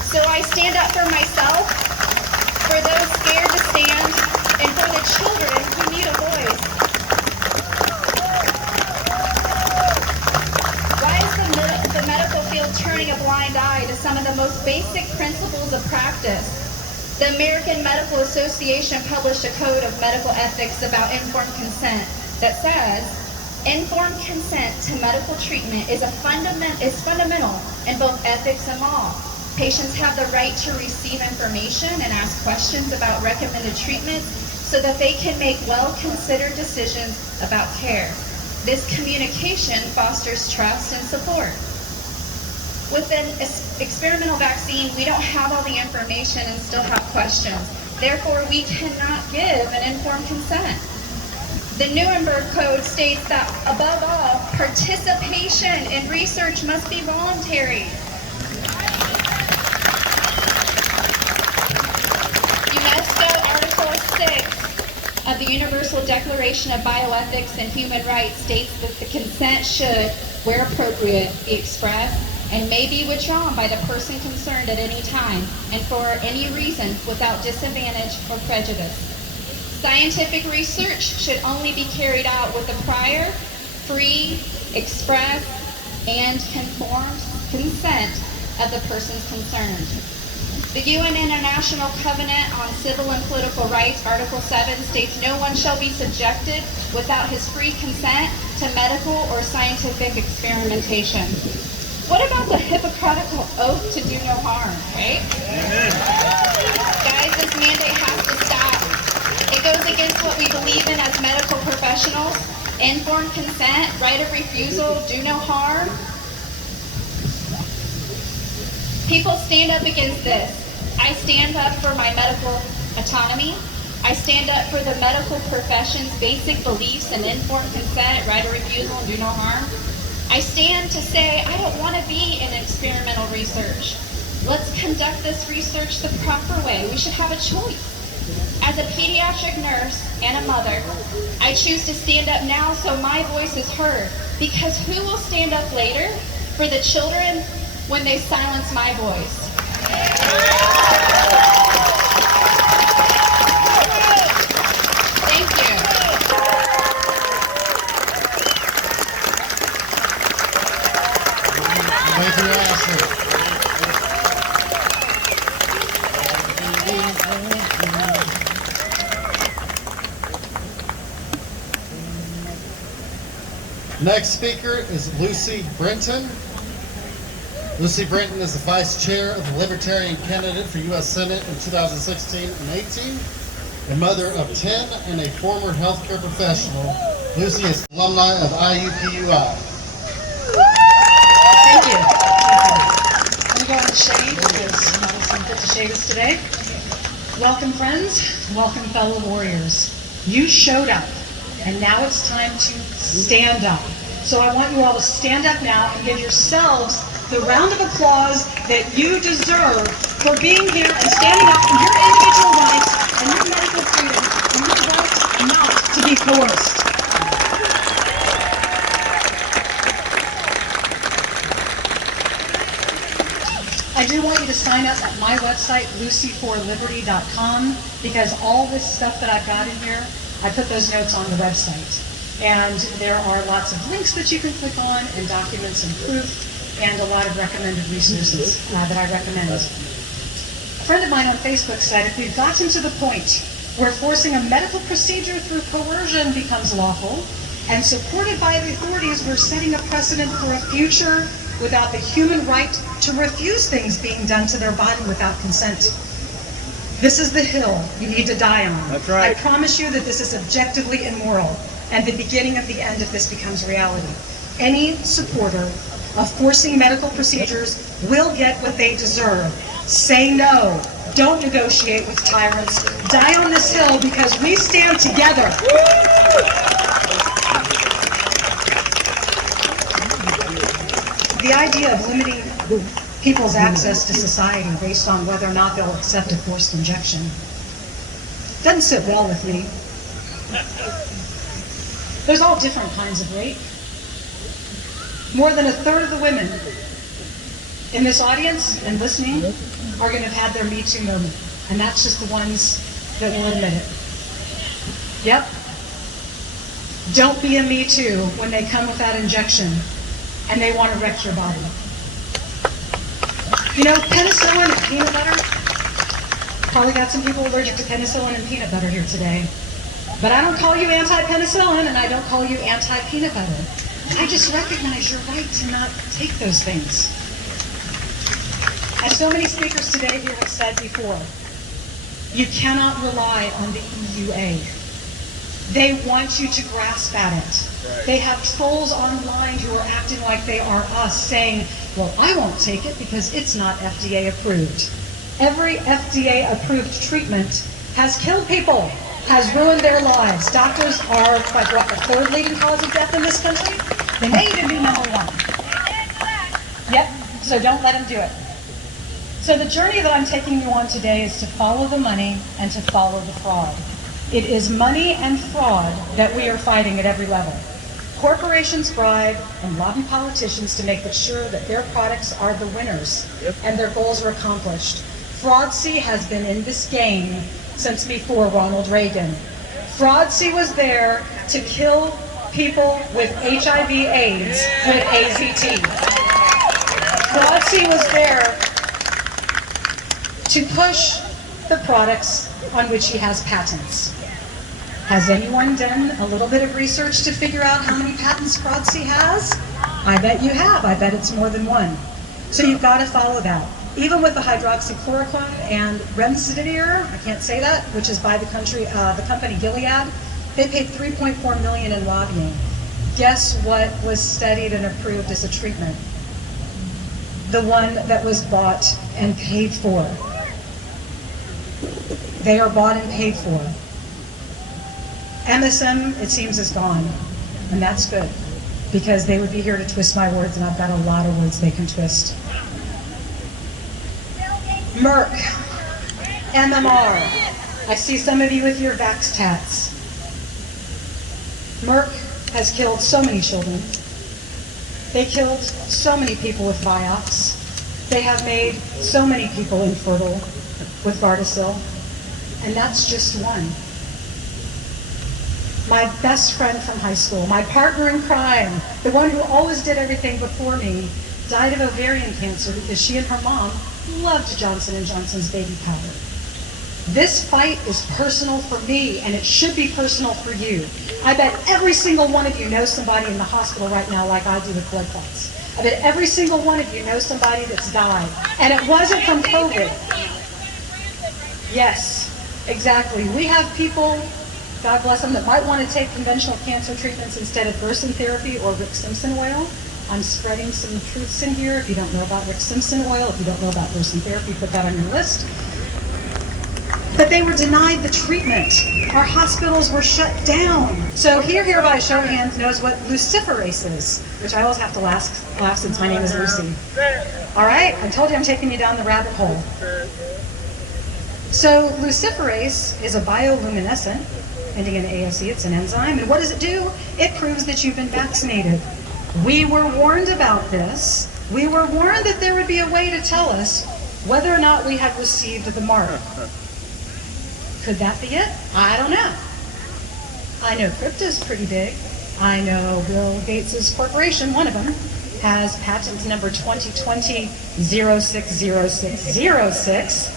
So I stand up for myself, for those scared to stand, and for the children who need a voice. Why is the medical field turning a blind eye to some of the most basic principles of practice? The American Medical Association published a code of medical ethics about informed consent that says, informed consent to medical treatment is fundamental in both ethics and law. Patients have the right to receive information and ask questions about recommended treatments so that they can make well-considered decisions about care. This communication fosters trust and support. With an experimental vaccine, we don't have all the information and still have questions. Therefore, we cannot give an informed consent. The Nuremberg Code states that, above all, participation in research must be voluntary. UNESCO Article 6 of the Universal Declaration of Bioethics and Human Rights states that the consent should, where appropriate, be expressed and may be withdrawn by the person concerned at any time and for any reason without disadvantage or prejudice. Scientific research should only be carried out with the prior, free, express, and informed consent of the persons concerned. The UN International Covenant on Civil and Political Rights, Article 7, states no one shall be subjected without his free consent to medical or scientific experimentation. What about the Hippocratic oath to do no harm, right? Guys, this mandate has to stop. It goes against what we believe in as medical professionals. Informed consent, right of refusal, do no harm. People stand up against this. I stand up for my medical autonomy. I stand up for the medical profession's basic beliefs and informed consent, right of refusal, and do no harm. I stand to say I don't want to be in experimental research. Let's conduct this research the proper way. We should have a choice. As a pediatric nurse and a mother, I choose to stand up now so my voice is heard, because who will stand up later for the children when they silence my voice? Thank you. Thank you, Ashley. Next speaker is Lucy Brenton. Lucy Brenton is the Vice Chair of the Libertarian candidate for U.S. Senate in 2016 and 18, a mother of 10 and a former healthcare professional. Lucy is alumni of IUPUI. Thank you. I'm going to shade because Madison put to shade us today. Welcome, friends. Welcome, fellow warriors. You showed up, and now it's time to stand up. So I want you all to stand up now and give yourselves the round of applause that you deserve for being here and standing up for your individual rights and your medical freedom and your right not to be coerced. I do want you to sign up at my website, lucyforliberty.com, because all this stuff that I've got in here, I put those notes on the website. And there are lots of links that you can click on, and documents and proof, and a lot of recommended resources that I recommend. A friend of mine on Facebook said, if we've gotten to the point where forcing a medical procedure through coercion becomes lawful, and supported by the authorities, we're setting a precedent for a future without the human right to refuse things being done to their body without consent. This is the hill you need to die on. That's right. I promise you that this is objectively immoral, and the beginning of the end if this becomes reality. Any supporter of forcing medical procedures will get what they deserve. Say no. Don't negotiate with tyrants. Die on this hill because we stand together. The idea of limiting people's access to society based on whether or not they'll accept a forced injection doesn't sit well with me. There's all different kinds of rape. More than a third of the women in this audience and listening are going to have had their Me Too moment. And that's just the ones that will admit it. Yep. Don't be a Me Too when they come with that injection and they want to wreck your body. You know, penicillin and peanut butter. Probably got some people allergic to penicillin and peanut butter here today. But I don't call you anti-penicillin and I don't call you anti-peanut butter. I just recognize your right to not take those things. As so many speakers today here have said before, you cannot rely on the EUA. They want you to grasp at it. Right. They have trolls online who are acting like they are us, saying, well, I won't take it because it's not FDA approved. Every FDA approved treatment has killed people, has ruined their lives. Doctors are, like, what, the third leading cause of death in this country? They may even be number one. Yep, so don't let them do it. So the journey that I'm taking you on today is to follow the money and to follow the fraud. It is money and fraud that we are fighting at every level. Corporations bribe and lobby politicians to make sure that their products are the winners and their goals are accomplished. Fraudcy has been in this game since before Ronald Reagan. Fraudcy was there to kill people with HIV/AIDS with AZT. Fraudcy was there to push the products on which he has patents. Has anyone done a little bit of research to figure out how many patents Fraudcy has? I bet you have. I bet it's more than one. So you've got to follow that. Even with the hydroxychloroquine and remdesivir, I can't say that, which is by the company Gilead, they paid $3.4 million in lobbying. Guess what was studied and approved as a treatment? The one that was bought and paid for. They are bought and paid for. MSM, it seems, is gone, and that's good. because they would be here to twist my words, and I've got a lot of words they can twist. Merck, MMR. I see some of you with your Vax tats. Merck has killed so many children. They killed so many people with Vioxx. They have made so many people infertile with Gardasil. And that's just one. My best friend from high school, my partner in crime, the one who always did everything before me, died of ovarian cancer because she and her mom loved Johnson & Johnson's baby powder. This fight is personal for me, and it should be personal for you. I bet every single one of you knows somebody in the hospital right now like I do with blood clots. I bet every single one of you knows somebody that's died, and it wasn't from COVID. Yes, exactly. We have people, God bless them, that might want to take conventional cancer treatments instead of Versum therapy or Rick Simpson oil. I'm spreading some truths in here. If you don't know about Rick Simpson oil, if you don't know about Versum therapy, put that on your list. But they were denied the treatment. Our hospitals were shut down. So here by show of hands knows what luciferase is, which I always have to laugh since my name is Lucy. All right, I told you I'm taking you down the rabbit hole. So luciferase is a bioluminescent, ending in ASE, it's an enzyme. And what does it do? It proves that you've been vaccinated. We were warned about this. We were warned that there would be a way to tell us whether or not we had received the mark. Could that be it? I don't know. I know crypto's pretty big. I know Bill Gates' corporation, one of them, has patent number 2020-060606.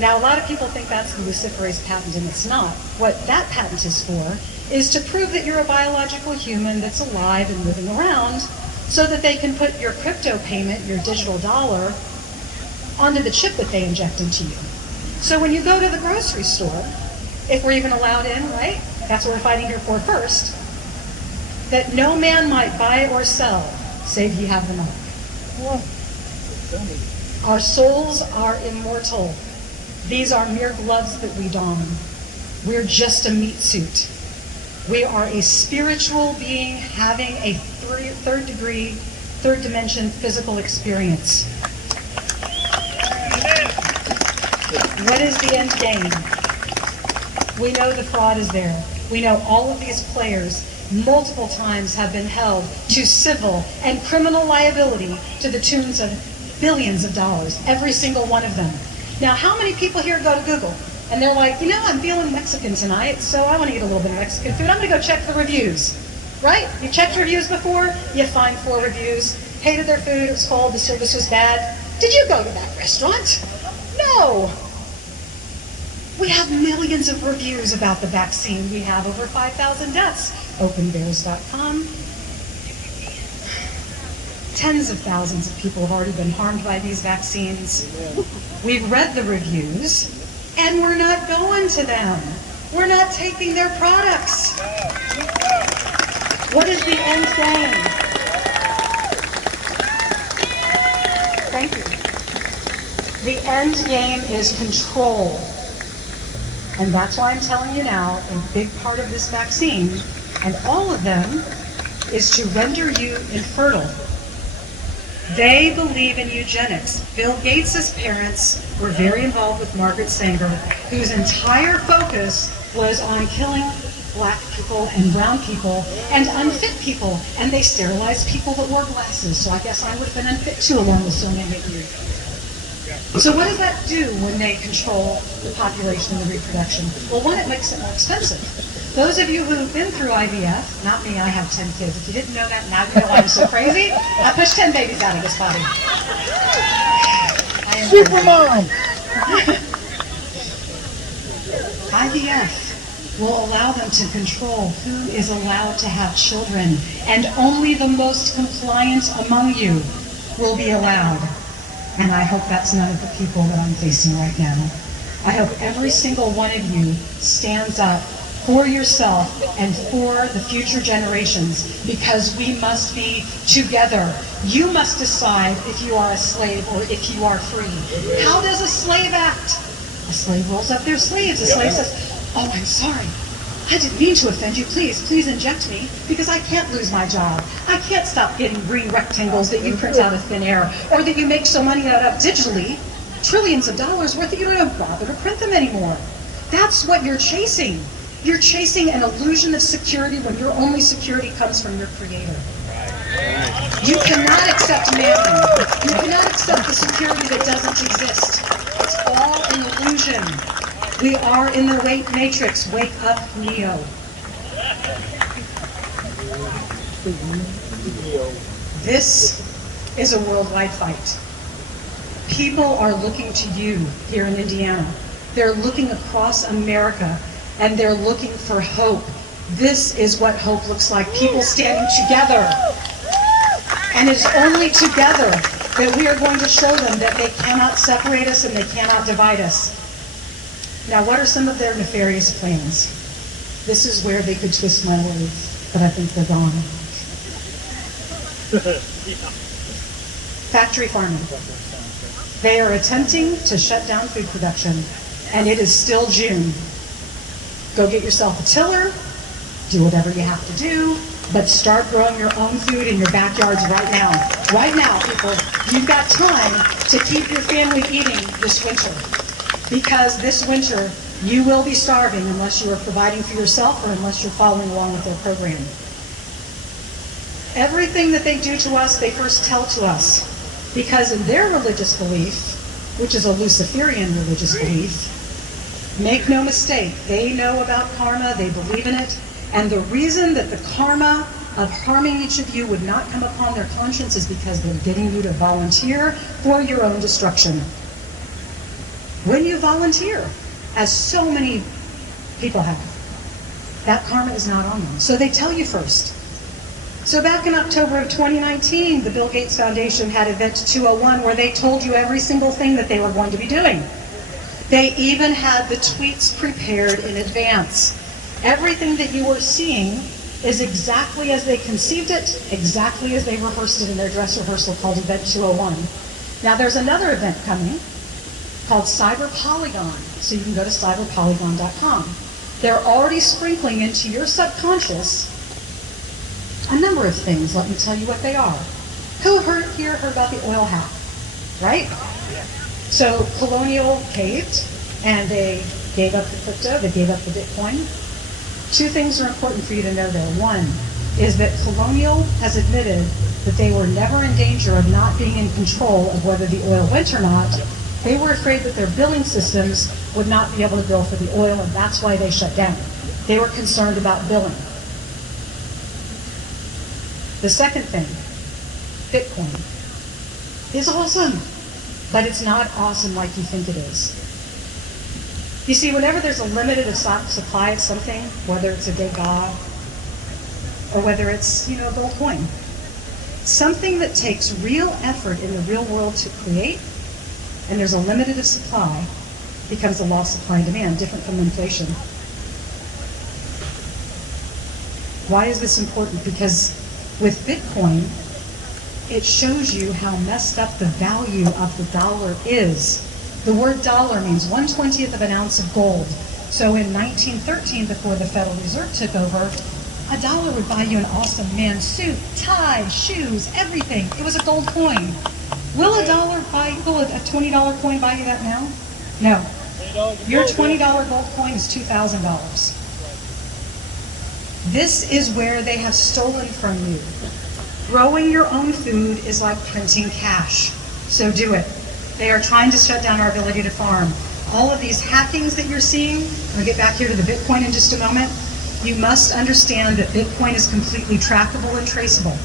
Now, a lot of people think that's the luciferase patent, and it's not. What that patent is for is to prove that you're a biological human that's alive and moving around, so that they can put your crypto payment, your digital dollar, onto the chip that they inject into you. So when you go to the grocery store, if we're even allowed in, right? That's what we're fighting here for first. That no man might buy or sell, save ye have the mark. Our souls are immortal. These are mere gloves that we don. We're just a meat suit. We are a spiritual being having a third dimension physical experience. What is the end game? We know the fraud is there. We know all of these players multiple times have been held to civil and criminal liability to the tunes of billions of dollars, every single one of them. Now, how many people here go to Google and they're like, you know, I'm feeling Mexican tonight, so I want to eat a little bit of Mexican food. I'm going to go check the reviews, right? You've checked reviews before, you find 4 reviews, hated their food, it was cold, the service was bad. Did you go to that restaurant? No. We have millions of reviews about the vaccine. We have over 5,000 deaths. Openbears.com. Tens of thousands of people have already been harmed by these vaccines. We've read the reviews, and we're not going to them. We're not taking their products. What is the end game? Thank you. The end game is control. And that's why I'm telling you now, a big part of this vaccine, and all of them, is to render you infertile. They believe in eugenics. Bill Gates' parents were very involved with Margaret Sanger, whose entire focus was on killing black people and brown people and unfit people. And they sterilized people that wore glasses. So I guess I would have been unfit too, along with so many of you. So what does that do when they control the population and the reproduction? Well, one, it makes it more expensive. Those of you who've been through IVF, not me, I have 10 kids. If you didn't know that, now you know why I'm so crazy. I pushed 10 babies out of this body. Supermom! IVF will allow them to control who is allowed to have children, and only the most compliant among you will be allowed. And I hope that's none of the people that I'm facing right now. I hope every single one of you stands up for yourself and for the future generations, because we must be together. You must decide if you are a slave or if you are free. How does a slave act? A slave rolls up their sleeves. A slave says, oh, I'm sorry. I didn't mean to offend you. Please inject me, because I can't lose my job. I can't stop getting green rectangles that you print out of thin air, or that you make so money out of digitally, trillions of dollars worth that you don't even bother to print them anymore. That's what you're chasing. You're chasing an illusion of security when your only security comes from your creator. You cannot accept mammon. You cannot accept the security that doesn't exist. It's all an illusion. We are in the matrix. Wake up, Neo. This is a worldwide fight. People are looking to you here in Indiana. They're looking across America, and they're looking for hope. This is what hope looks like. People standing together. And it's only together that we are going to show them that they cannot separate us and they cannot divide us. Now, what are some of their nefarious plans? This is where they could twist my words, but I think they're gone. Factory farming. They are attempting to shut down food production, and it is still June. Go get yourself a tiller, do whatever you have to do, but start growing your own food in your backyards right now. Right now, people, you've got time to keep your family eating this winter. Because this winter, you will be starving unless you are providing for yourself or unless you're following along with their program. Everything that they do to us, they first tell to us. Because in their religious belief, which is a Luciferian religious belief, make no mistake, they know about karma, they believe in it, and the reason that the karma of harming each of you would not come upon their conscience is because they're getting you to volunteer for your own destruction. When you volunteer, as so many people have, that karma is not on them. So they tell you first. So back in October of 2019, the Bill Gates Foundation had Event 201 where they told you every single thing that they were going to be doing. They even had the tweets prepared in advance. Everything that you are seeing is exactly as they conceived it, exactly as they rehearsed it in their dress rehearsal called Event 201. Now there's another event coming called Cyber Polygon. So you can go to cyberpolygon.com. They're already sprinkling into your subconscious a number of things. Let me tell you what they are. Who here heard about the oil hack, right? So Colonial caved, and they gave up the crypto, they gave up the Bitcoin. Two things are important for you to know there. One is that Colonial has admitted that they were never in danger of not being in control of whether the oil went or not. They were afraid that their billing systems would not be able to bill for the oil, and that's why they shut down. They were concerned about billing. The second thing, Bitcoin, is awesome, but it's not awesome like you think it is. You see, whenever there's a limited supply of something, whether it's a dead god or whether it's, a gold coin, something that takes real effort in the real world to create, and there's a limited supply, becomes a law of supply and demand, different from inflation. Why is this important? Because with Bitcoin, it shows you how messed up the value of the dollar is. The word dollar means 1/20th of an ounce of gold. So in 1913, before the Federal Reserve took over, a dollar would buy you an awesome man's suit, tie, shoes, everything. It was a gold coin. Will a $20 coin buy you that now? No. Your $20 gold coin is $2,000. This is where they have stolen from you. Growing your own food is like printing cash. So do it. They are trying to shut down our ability to farm. All of these hackings that you're seeing, I'll get back here to the Bitcoin in just a moment. You must understand that Bitcoin is completely trackable and traceable.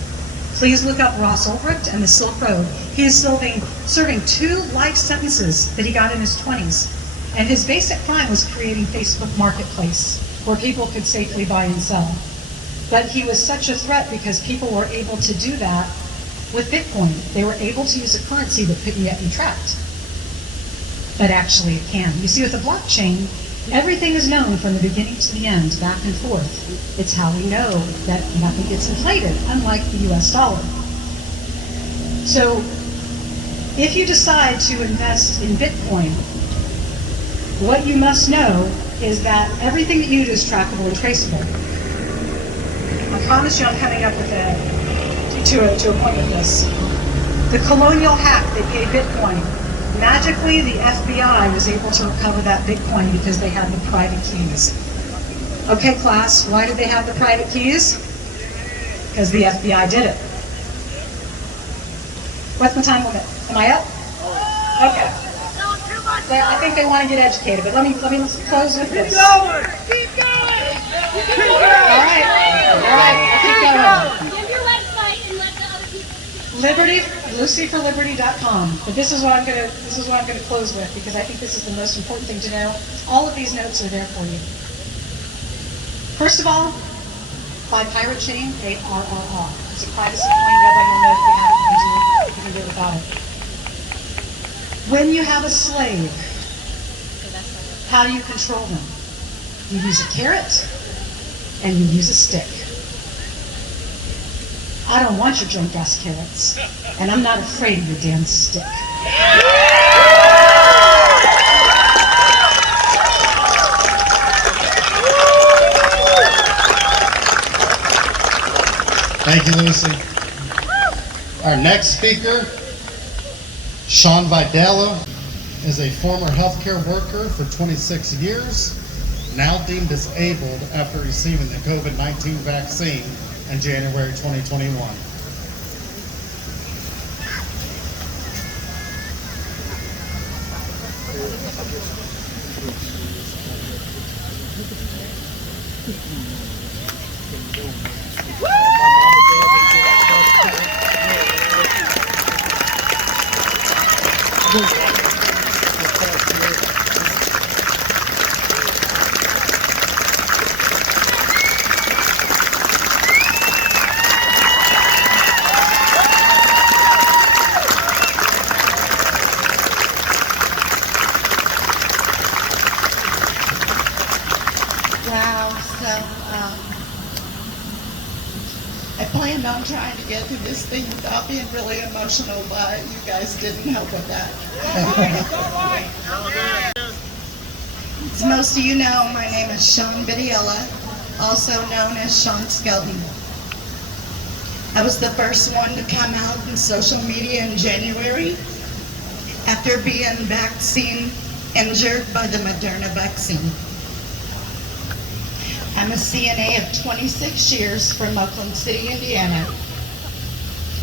Please look up Ross Ulbricht and the Silk Road. He is serving 2 life sentences that he got in his 20s. And his basic crime was creating Facebook Marketplace, where people could safely buy and sell. But he was such a threat because people were able to do that with Bitcoin. They were able to use a currency that couldn't yet be tracked. But actually it can. You see, with the blockchain, everything is known from the beginning to the end, back and forth. It's how we know that nothing gets inflated, unlike the US dollar. So if you decide to invest in Bitcoin, what you must know is that everything that you do is trackable and traceable. I promise you I'm coming up with to a point with this. The colonial hack, they paid Bitcoin. Magically, the FBI was able to recover that Bitcoin because they had the private keys. Okay, class, why did they have the private keys? Because the FBI did it. What's my time limit? Am I up? Okay. I think they want to get educated, but let me close with this. Keep going! Keep going! All right, I'll keep going. Give your website and let the other people. LucyForLiberty.com. But this is what I'm gonna close with, because I think this is the most important thing to know. All of these notes are there for you. First of all, buy Pirate Chain, ARRR. It's a privacy coin. Nobody will know if you have it. You can do it without it. When you have a slave, how do you control them? You use a carrot and you use a stick. I don't want your drunk ass carrots, and I'm not afraid of your damn stick. Thank you, Lucy. Our next speaker, Sean Videla, is a former healthcare worker for 26 years, now deemed disabled after receiving the COVID-19 vaccine in January 2021. I planned on trying to get through this thing without being really emotional, but you guys didn't help with that. As most of you know, my name is Sean Videla, also known as Sean Skelton. I was the first one to come out in social media in January after being vaccine injured by the Moderna vaccine. I'm a CNA of 26 years from Oakland City, Indiana.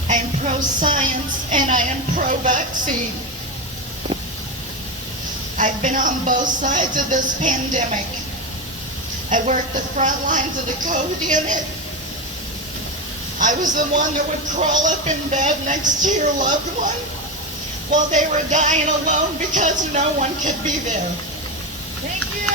I am pro-science and I am pro-vaccine. I've been on both sides of this pandemic. I worked the front lines of the COVID unit. I was the one that would crawl up in bed next to your loved one while they were dying alone because no one could be there. Thank you.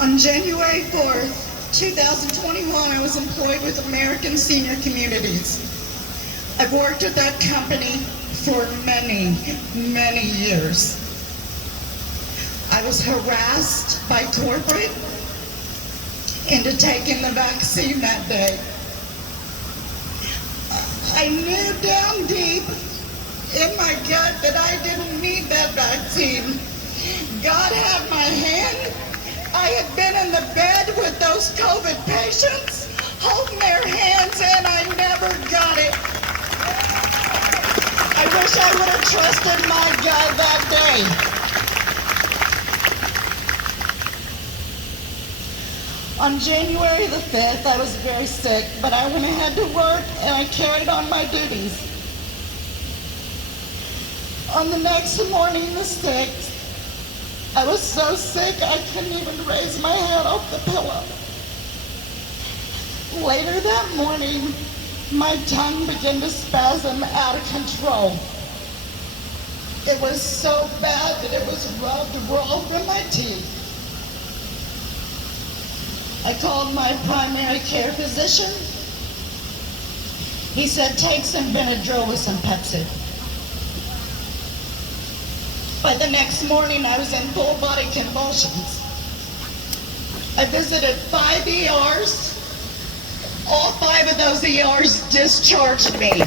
On January 4th, 2021, I was employed with American Senior Communities. I've worked at that company for many, many years. I was harassed by corporate into taking the vaccine that day. I knew down deep in my gut that I didn't need that vaccine. God had my hand. I had been in the bed with those COVID patients, holding their hands, and I never got it. I wish I would have trusted my God that day. On January the 5th, I was very sick, but I went ahead to work and I carried on my duties. On the next morning, the 6th, I was so sick I couldn't even raise my head off the pillow. Later that morning, my tongue began to spasm out of control. It was so bad that it was rubbed raw from my teeth. I called my primary care physician. He said, take some Benadryl with some Pepsi. By the next morning, I was in full body convulsions. I visited 5 ERs. All 5 of those ERs discharged me.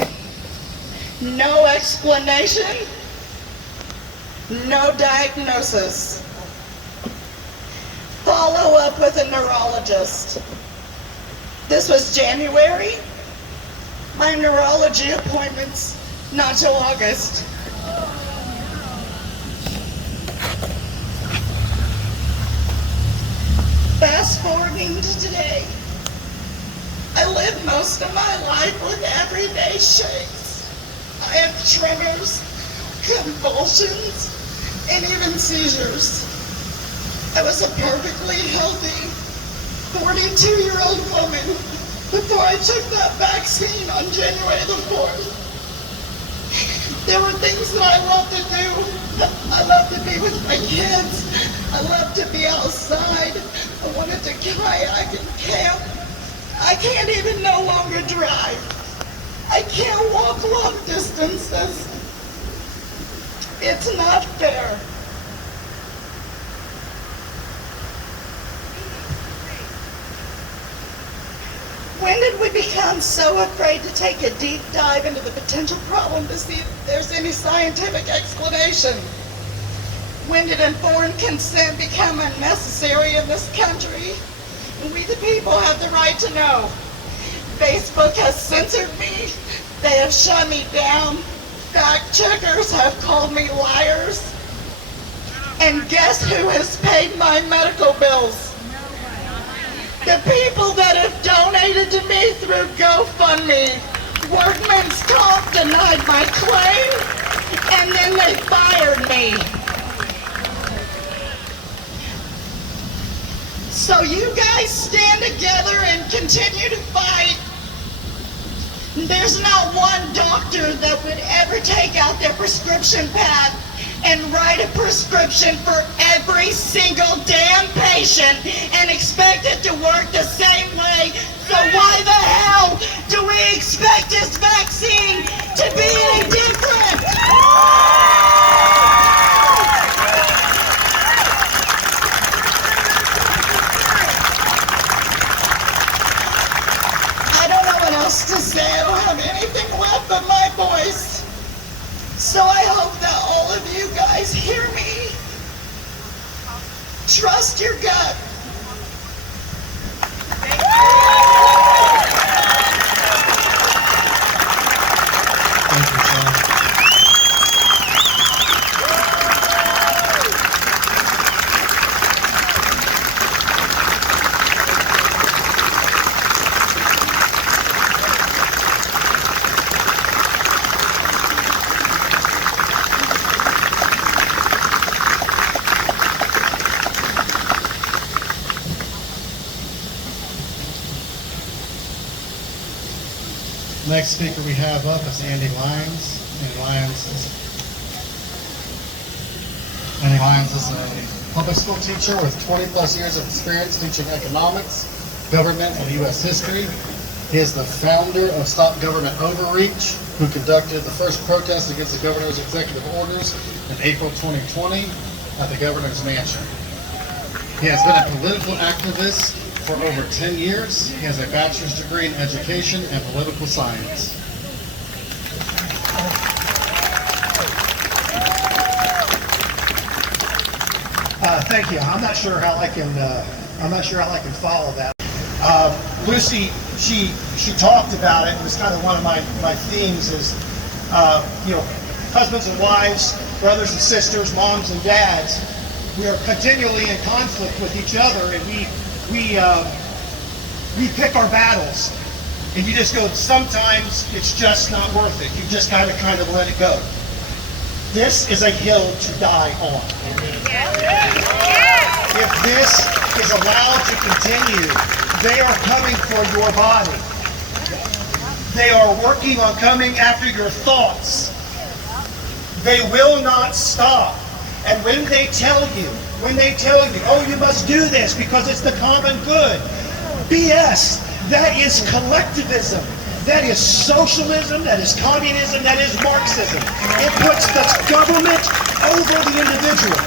No explanation, no diagnosis. Follow up with a neurologist. This was January. My neurology appointment's not till August. Fast forwarding to today, I lived most of my life with everyday shakes. I have tremors, convulsions, and even seizures. I was a perfectly healthy 42-year-old woman before I took that vaccine on January the 4th. There were things that I loved to do. I loved to be with my kids. I loved to be outside. I wanted to kayak and camp. I can't even no longer drive. I can't walk long distances. It's not fair. When did we become so afraid to take a deep dive into the potential problem to see if there's any scientific explanation? When did informed consent become unnecessary in this country? We the people have the right to know. Facebook has censored me. They have shut me down. Fact checkers have called me liars. And guess who has paid my medical bills? The people that have donated to me through GoFundMe. Workman's Comp denied my claim, and then they fired me. So you guys stand together and continue to fight. There's not one doctor that would ever take out their prescription pad and write a prescription for every single damn patient and expect it to work the same way. So why the hell do we expect this vaccine to be any different? I don't know what else to say. I don't have anything left but my voice. So I hope that all of you guys hear me. Trust your gut. Next speaker we have up is Andy Lyons. Andy Lyons is a public school teacher with 20 plus years of experience teaching economics, government, and U.S. history. He is the founder of Stop Government Overreach, who conducted the first protest against the governor's executive orders in April 2020 at the governor's mansion. He has been a political activist for over 10 years. He has a bachelor's degree in education and political science. Thank you. I'm not sure how I can follow that. Lucy, she talked about it. It was kind of one of my themes is, husbands and wives, brothers and sisters, moms and dads. We are continually in conflict with each other, and we pick our battles. And you just go, sometimes it's just not worth it. You just gotta kind of let it go. This is a hill to die on. If this is allowed to continue, they are coming for your body. They are working on coming after your thoughts. They will not stop. And when they tell you, oh, you must do this because it's the common good, BS. That is collectivism. That is socialism. That is communism. That is Marxism. It puts the government over the individual.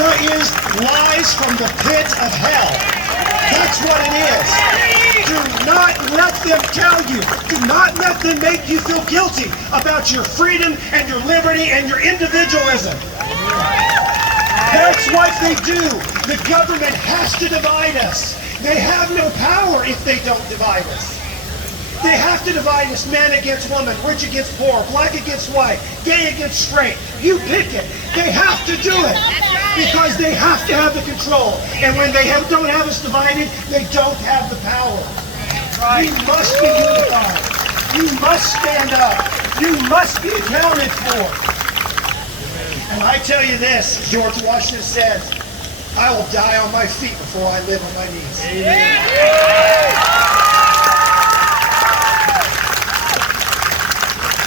That is lies from the pit of hell. That's what it is. Do not let them tell you. Do not let them make you feel guilty about your freedom and your liberty and your individualism. That's what they do. The government has to divide us. They have no power if they don't divide us. They have to divide us, man against woman, rich against poor, black against white, gay against straight. You pick it. They have to do it because they have to have the control. And when they don't have us divided, they don't have the power. We must be unified. You must stand up. You must be accounted for. And I tell you this, George Washington says, I will die on my feet before I live on my knees.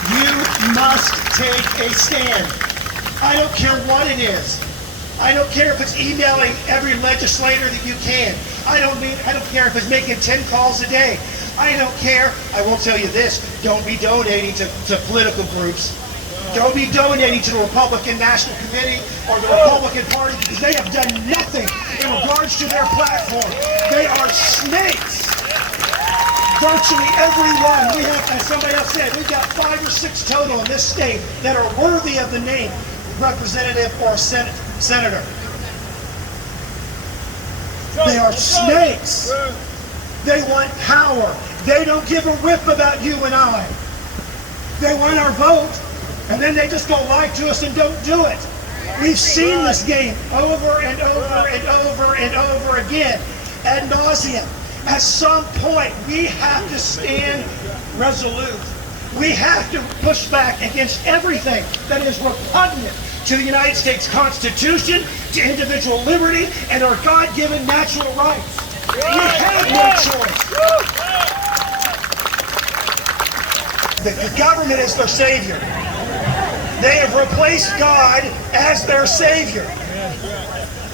You must take a stand. I don't care what it is. I don't care if it's emailing every legislator that you can. I don't care if it's making 10 calls a day. I don't care. I will tell you this, don't be donating to political groups. Don't be donating to the Republican National Committee or the Republican Party because they have done nothing in regards to their platform. They are snakes. Virtually everyone, we have, as somebody else said, we've got 5 or 6 total in this state that are worthy of the name representative or senator. They are snakes. They want power. They don't give a rip about you and I. They want our vote, and then they just go lie to us and don't do it. We've seen this game over and over and over and over again, ad nauseum. At some point, we have to stand resolute. We have to push back against everything that is repugnant to the United States Constitution, to individual liberty, and our God-given natural rights. We have no choice. The government is their savior. They have replaced God as their savior.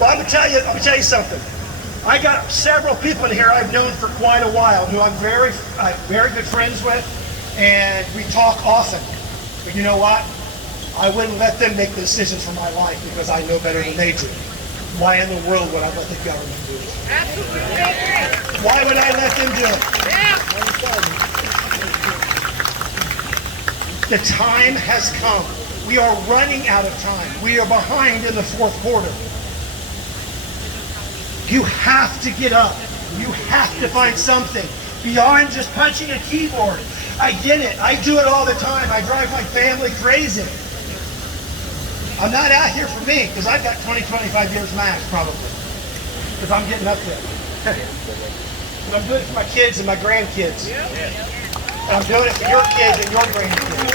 Well, I'm gonna tell you something. I got several people in here I've known for quite a while who I'm very good friends with, and we talk often. But you know what? I wouldn't let them make the decisions for my life because I know better than they do. Why in the world would I let the government do it? Absolutely. Why would I let them do it? The time has come. We are running out of time. We are behind in the fourth quarter. You have to get up. You have to find something beyond just punching a keyboard. I get it. I do it all the time. I drive my family crazy. I'm not out here for me because I've got 20, 25 years max probably because I'm getting up there. But I'm doing it for my kids and my grandkids. And I'm doing it for your kids and your grandkids.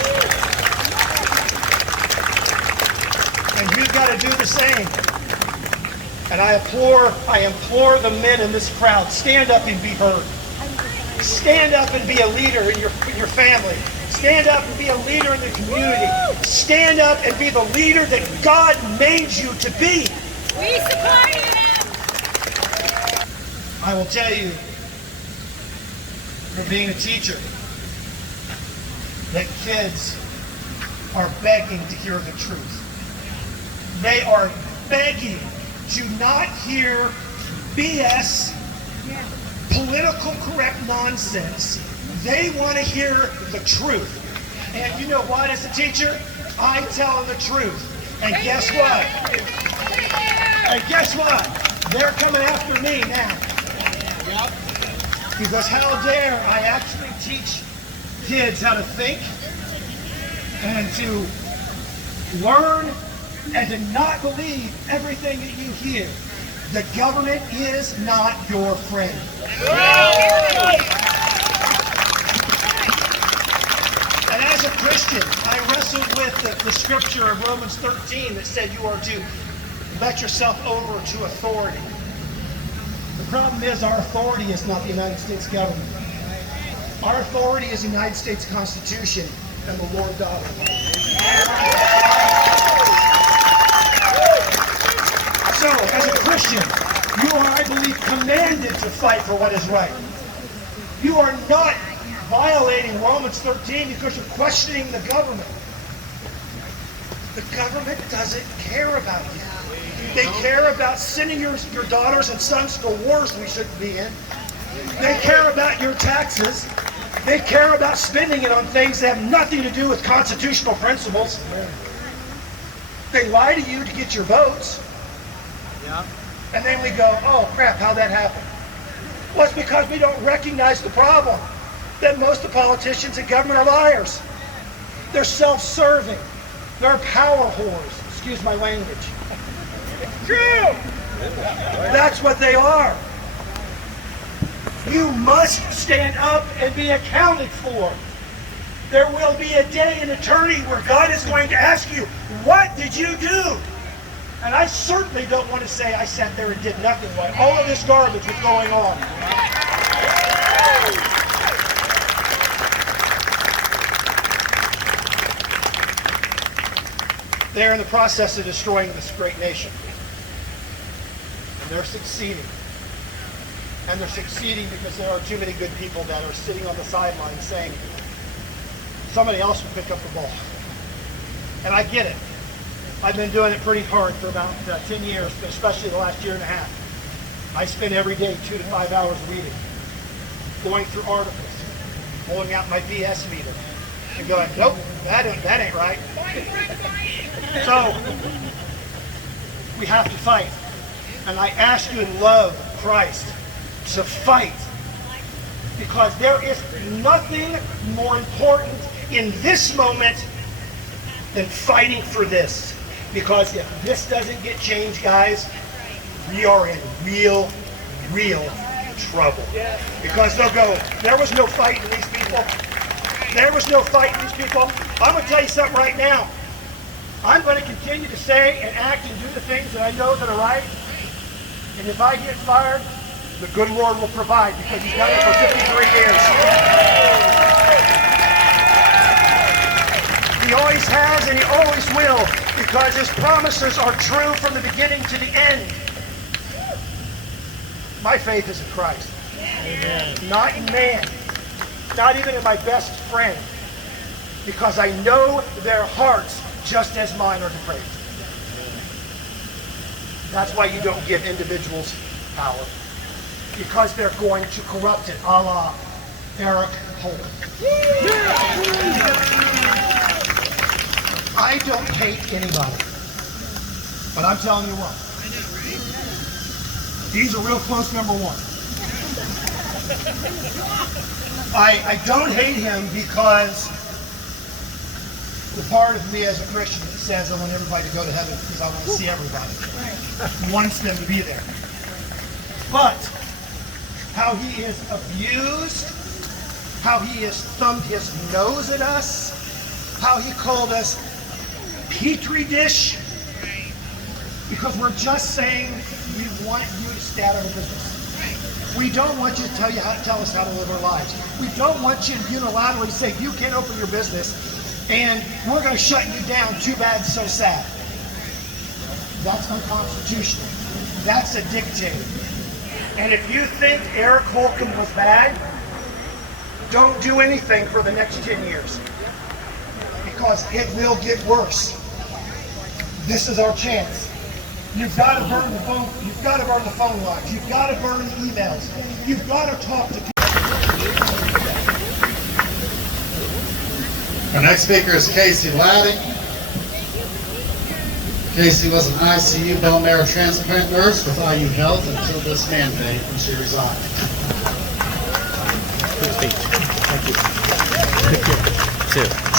And you've got to do the same. And I implore the men in this crowd, stand up and be heard. Stand up and be a leader in your family. Stand up and be a leader in the community. Stand up and be the leader that God made you to be. We support him. I will tell you, from being a teacher, that kids are begging to hear the truth. They are begging to not hear BS, political correct nonsense. They want to hear the truth. And you know what, as a teacher, I tell them the truth. And guess what? And guess what? They're coming after me now. Because how dare I actually teach kids how to think and to learn and to not believe everything that you hear. The government is not your friend. And as a Christian, I wrestled with the scripture of Romans 13 that said you are to let yourself over to authority. The problem is our authority is not the United States government. Our authority is the United States Constitution and the Lord God Almighty. So, as a Christian, you are, I believe, commanded to fight for what is right. You are not violating Romans 13 because you're questioning the government. The government doesn't care about you. They care about sending your daughters and sons to wars we shouldn't be in. They care about your taxes. They care about spending it on things that have nothing to do with constitutional principles. They lie to you to get your votes. And then we go, oh crap, how'd that happen? Well, it's because we don't recognize the problem. That most of the politicians in government are liars. They're self-serving. They're power whores. Excuse my language. True! That's what they are. You must stand up and be accounted for. There will be a day in eternity where God is going to ask you, what did you do? And I certainly don't want to say I sat there and did nothing while all of this garbage was going on. They're in the process of destroying this great nation. And they're succeeding. And they're succeeding because there are too many good people that are sitting on the sidelines saying, somebody else will pick up the ball. And I get it. I've been doing it pretty hard for about 10 years, especially the last year and a half. I spend every day 2 to 5 hours reading, going through articles, pulling out my BS meter, and going, nope, that ain't right. So, we have to fight. And I ask you in love of Christ to fight. Because there is nothing more important in this moment than fighting for this. Because if this doesn't get changed, guys, we are in real trouble. Because they'll go, there was no fight in these people. There was no fight in these people. I'm going to tell you something right now. I'm going to continue to say and act and do the things that I know that are right. And if I get fired, the good Lord will provide because He's done it for 53 years. He always has and He always will because His promises are true from the beginning to the end. My faith is in Christ. Amen. Not in man. Not even in my best friend. Because I know their hearts just as mine are depraved. That's why you don't give individuals power. Because they're going to corrupt it, a la Eric Holcomb. I don't hate anybody. But I'm telling you what. He's a real close number one. I don't hate him because the part of me as a Christian that says I want everybody to go to heaven because I want to see everybody. Wants them to be there. But how he is abused, how he has thumbed his nose at us, how he called us petri dish, because we're just saying we want you to stay out of our business. We don't want you to tell us how to live our lives. We don't want you to unilaterally say you can't open your business and we're going to shut you down. Too bad, so sad. That's unconstitutional. That's a dictator. And if you think Eric Holcomb was bad, don't do anything for the next 10 years. Because it will get worse. This is our chance. You've got to burn the phone. You've got to burn the phone lines. You've got to burn the emails. You've got to talk to people. Our next speaker is Casey Laddick. Casey was an ICU bone marrow transplant nurse with IU Health until this mandate when she resigned. Good speech. Thank you.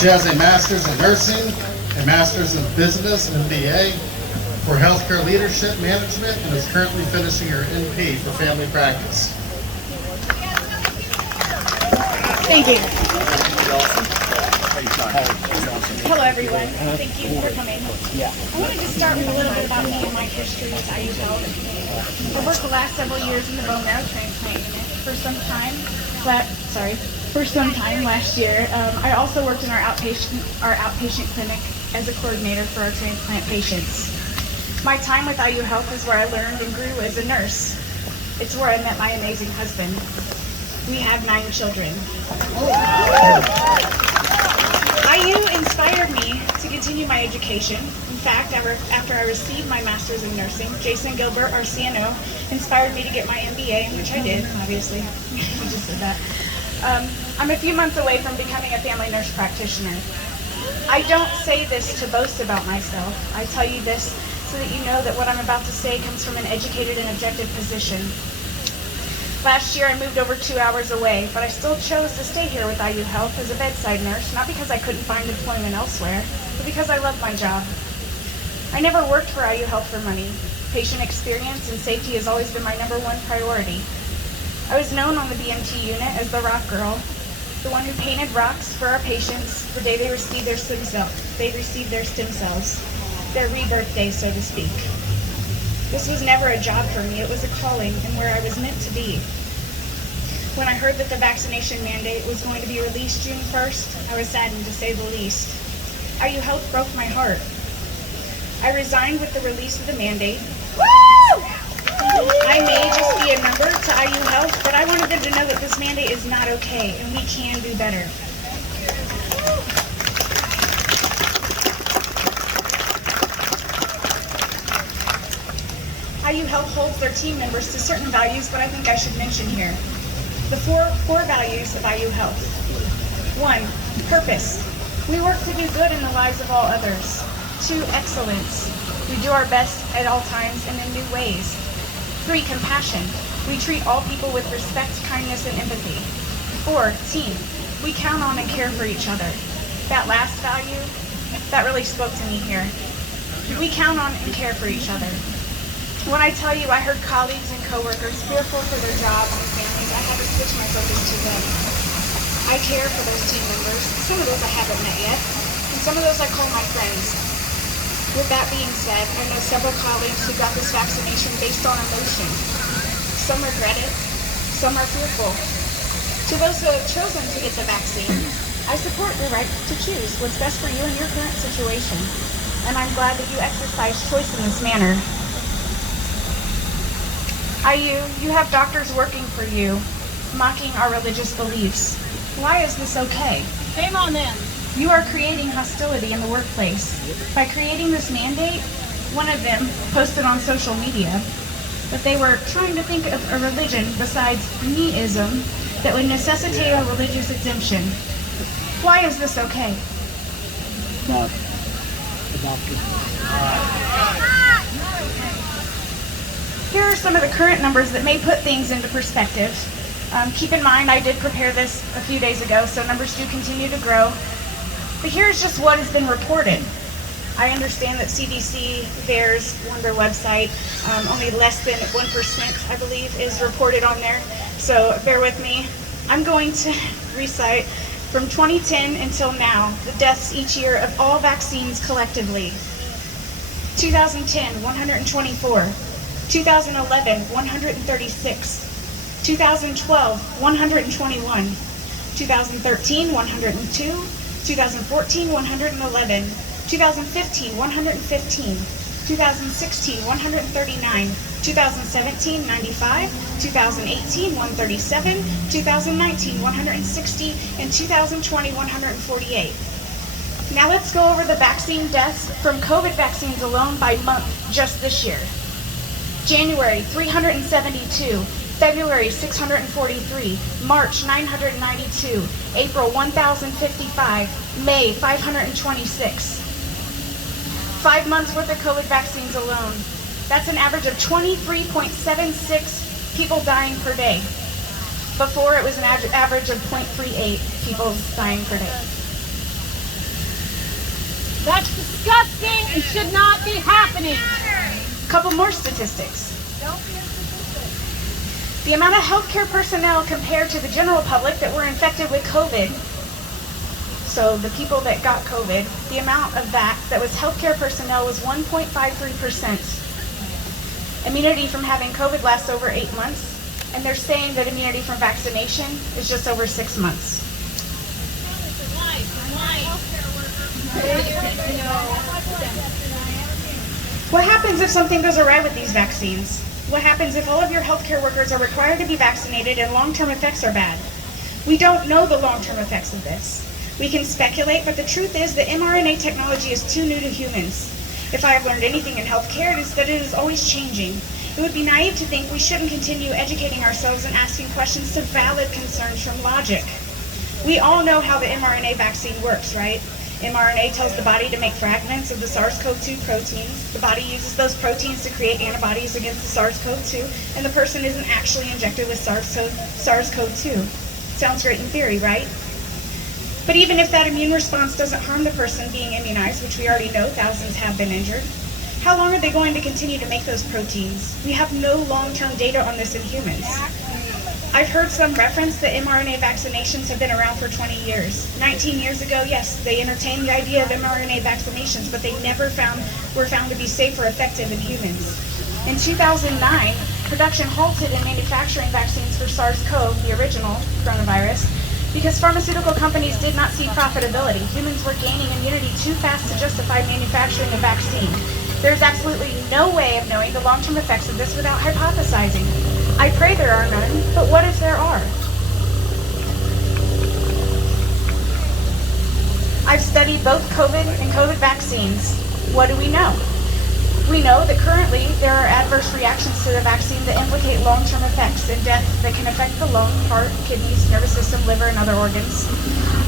She has a master's in nursing, a master's in business, and MBA for healthcare leadership management, and is currently finishing her NP for family practice. Thank you. Hello, everyone. Thank you for coming. I wanted to start with a little bit about me and my history with IU Health. I worked the last several years in the bone marrow transplant unit. For some time last year. I also worked in our outpatient clinic as a coordinator for our transplant patients. My time with IU Health is where I learned and grew as a nurse. It's where I met my amazing husband. We have 9 children. IU inspired me to get continue my education. In fact, after I received my master's in nursing, Jason Gilbert, our CNO, inspired me to get my MBA, which I did, obviously. I just said that. I'm a few months away from becoming a family nurse practitioner. I don't say this to boast about myself. I tell you this so that you know that what I'm about to say comes from an educated and objective position. Last year I moved over 2 hours away, but I still chose to stay here with IU Health as a bedside nurse, not because I couldn't find employment elsewhere, but because I loved my job. I never worked for IU Health for money. Patient experience and safety has always been my number one priority. I was known on the BMT unit as the rock girl, the one who painted rocks for our patients the day they received their stem cells, their rebirth day, so to speak. This was never a job for me, it was a calling and where I was meant to be. When I heard that the vaccination mandate was going to be released June 1st, I was saddened to say the least. IU Health broke my heart. I resigned with the release of the mandate. Woo! I may just be a number to IU Health, but I wanted them to know that this mandate is not okay and we can do better. IU Health holds their team members to certain values, but I think I should mention here. The four core values of IU Health. 1, purpose. We work to do good in the lives of all others. 2, excellence. We do our best at all times and in new ways. 3, compassion. We treat all people with respect, kindness, and empathy. 4, team. We count on and care for each other. That last value, that really spoke to me here. We count on and care for each other. When I tell you I heard colleagues and coworkers fearful for their jobs and families, I had to switch my focus to them. I care for those team members. Some of those I haven't met yet, and some of those I call my friends. With that being said, I know several colleagues who got this vaccination based on emotion. Some regret it, some are fearful. To those who have chosen to get the vaccine, I support your right to choose what's best for you in your current situation, and I'm glad that you exercise choice in this manner. IU, you have doctors working for you, mocking our religious beliefs. Why is this okay? Shame on them. You are creating hostility in the workplace. By creating this mandate, one of them posted on social media that they were trying to think of a religion besides me-ism that would necessitate a religious exemption. Why is this okay? Not adopted. Here are some of the current numbers that may put things into perspective. Keep in mind, I did prepare this a few days ago, so numbers do continue to grow. But here's just what has been reported. I understand that CDC, VAERS, on their website, only less than 1%, I believe, is reported on there. So bear with me. I'm going to recite from 2010 until now, the deaths each year of all vaccines collectively. 2010, 124. 2011, 136. 2012, 121. 2013, 102. 2014, 111. 2015, 115. 2016, 139. 2017, 95. 2018, 137. 2019, 160. And 2020, 148. Now let's go over the vaccine deaths from COVID vaccines alone by month just this year. January, 372. February, 643. March, 992. April, 1,055. May, 526. 5 months worth of COVID vaccines alone. That's an average of 23.76 people dying per day. Before, it was an average of 0.38 people dying per day. That's disgusting and should not be happening. Couple more statistics. The amount of healthcare personnel compared to the general public that were infected with COVID, so the people that got COVID, the amount of that was healthcare personnel was 1.53%. Immunity from having COVID lasts over 8 months, and they're saying that immunity from vaccination is just over 6 months. What happens if something goes awry with these vaccines? What happens if all of your healthcare workers are required to be vaccinated and long-term effects are bad? We don't know the long-term effects of this. We can speculate, but the truth is that mRNA technology is too new to humans. If I have learned anything in healthcare, it is that it is always changing. It would be naive to think we shouldn't continue educating ourselves and asking questions to valid concerns from logic. We all know how the mRNA vaccine works, right? mRNA tells the body to make fragments of the SARS-CoV-2 proteins. The body uses those proteins to create antibodies against the SARS-CoV-2, and the person isn't actually injected with SARS-CoV-2. Sounds great in theory, right? But even if that immune response doesn't harm the person being immunized, which we already know thousands have been injured, how long are they going to continue to make those proteins? We have no long-term data on this in humans. I've heard some reference that mRNA vaccinations have been around for 20 years. 19 years ago, yes, they entertained the idea of mRNA vaccinations, but they never were found to be safe or effective in humans. In 2009, production halted in manufacturing vaccines for SARS-CoV, the original coronavirus, because pharmaceutical companies did not see profitability. Humans were gaining immunity too fast to justify manufacturing a vaccine. There's absolutely no way of knowing the long-term effects of this without hypothesizing. I pray there are none, but what if there are? I've studied both COVID and COVID vaccines. What do we know? We know that currently there are adverse reactions to the vaccine that implicate long-term effects and death that can affect the lung, heart, kidneys, nervous system, liver, and other organs.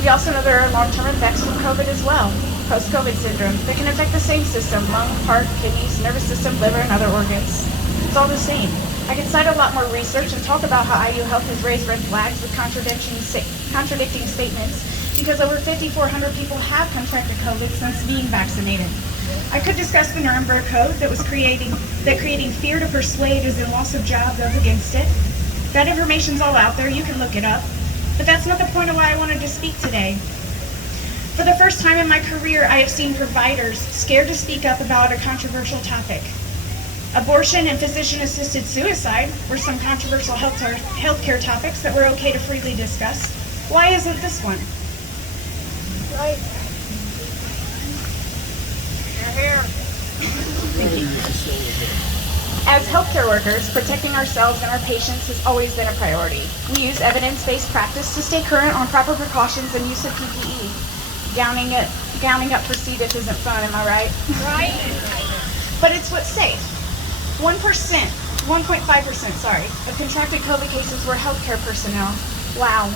We also know there are long-term effects from COVID as well, post-COVID syndrome, that can affect the same system, lung, heart, kidneys, nervous system, liver, and other organs. It's all the same. I could cite a lot more research and talk about how IU Health has raised red flags with contradicting statements because over 5,400 people have contracted COVID since being vaccinated. I could discuss the Nuremberg Code that creating fear to persuade as in loss of job goes against it. That information's all out there, you can look it up. But that's not the point of why I wanted to speak today. For the first time in my career, I have seen providers scared to speak up about a controversial topic. Abortion and physician-assisted suicide were some controversial healthcare topics that were okay to freely discuss. Why isn't this one? Right. Here. Thank you. As healthcare workers, protecting ourselves and our patients has always been a priority. We use evidence-based practice to stay current on proper precautions and use of PPE. Gowning up for C. diff isn't fun, am I right? Right. But it's what's safe. 1.5%, of contracted COVID cases were healthcare personnel. Wow.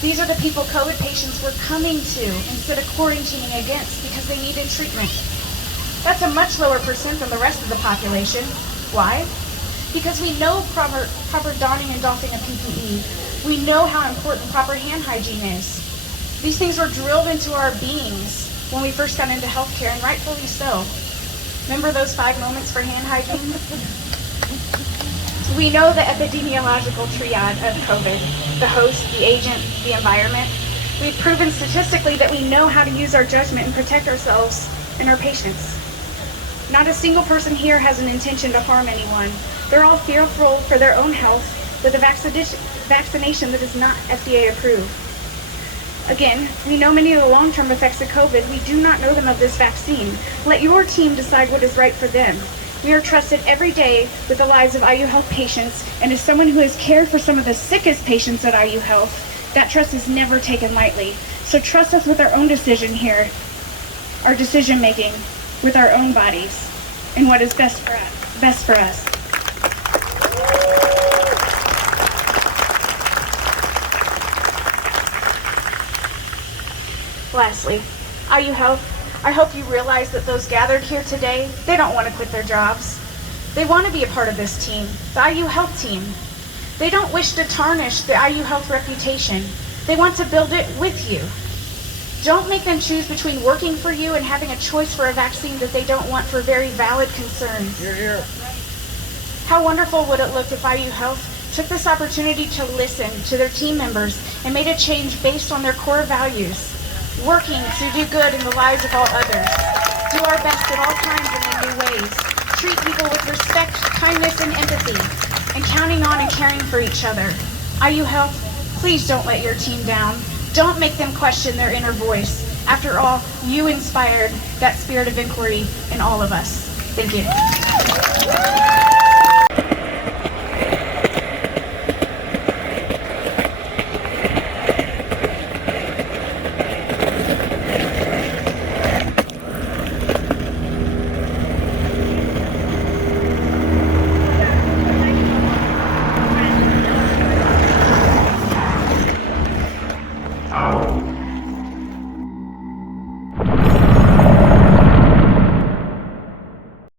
These are the people COVID patients were coming to instead of quarantining against because they needed treatment. That's a much lower percent than the rest of the population. Why? Because we know proper donning and doffing of PPE. We know how important proper hand hygiene is. These things were drilled into our beings when we first got into healthcare, and rightfully so. Remember those 5 moments for hand hygiene? We know the epidemiological triad of COVID, the host, the agent, the environment. We've proven statistically that we know how to use our judgment and protect ourselves and our patients. Not a single person here has an intention to harm anyone. They're all fearful for their own health with a vaccination that is not FDA approved. Again, we know many of the long-term effects of COVID. We do not know them of this vaccine. Let your team decide what is right for them. We are trusted every day with the lives of IU Health patients, and as someone who has cared for some of the sickest patients at IU Health, that trust is never taken lightly. So trust us with our own decision here, our decision making with our own bodies, and what is best for us. Lastly, IU Health, I hope you realize that those gathered here today, they don't want to quit their jobs. They want to be a part of this team, the IU Health team. They don't wish to tarnish the IU Health reputation. They want to build it with you. Don't make them choose between working for you and having a choice for a vaccine that they don't want for very valid concerns. Hear, hear. How wonderful would it look if IU Health took this opportunity to listen to their team members and made a change based on their core values, working to do good in the lives of all others, do our best at all times and in new ways, treat people with respect, kindness, and empathy, and counting on and caring for each other. IU Health, please don't let your team down. Don't make them question their inner voice. After all, you inspired that spirit of inquiry in all of us. Thank you.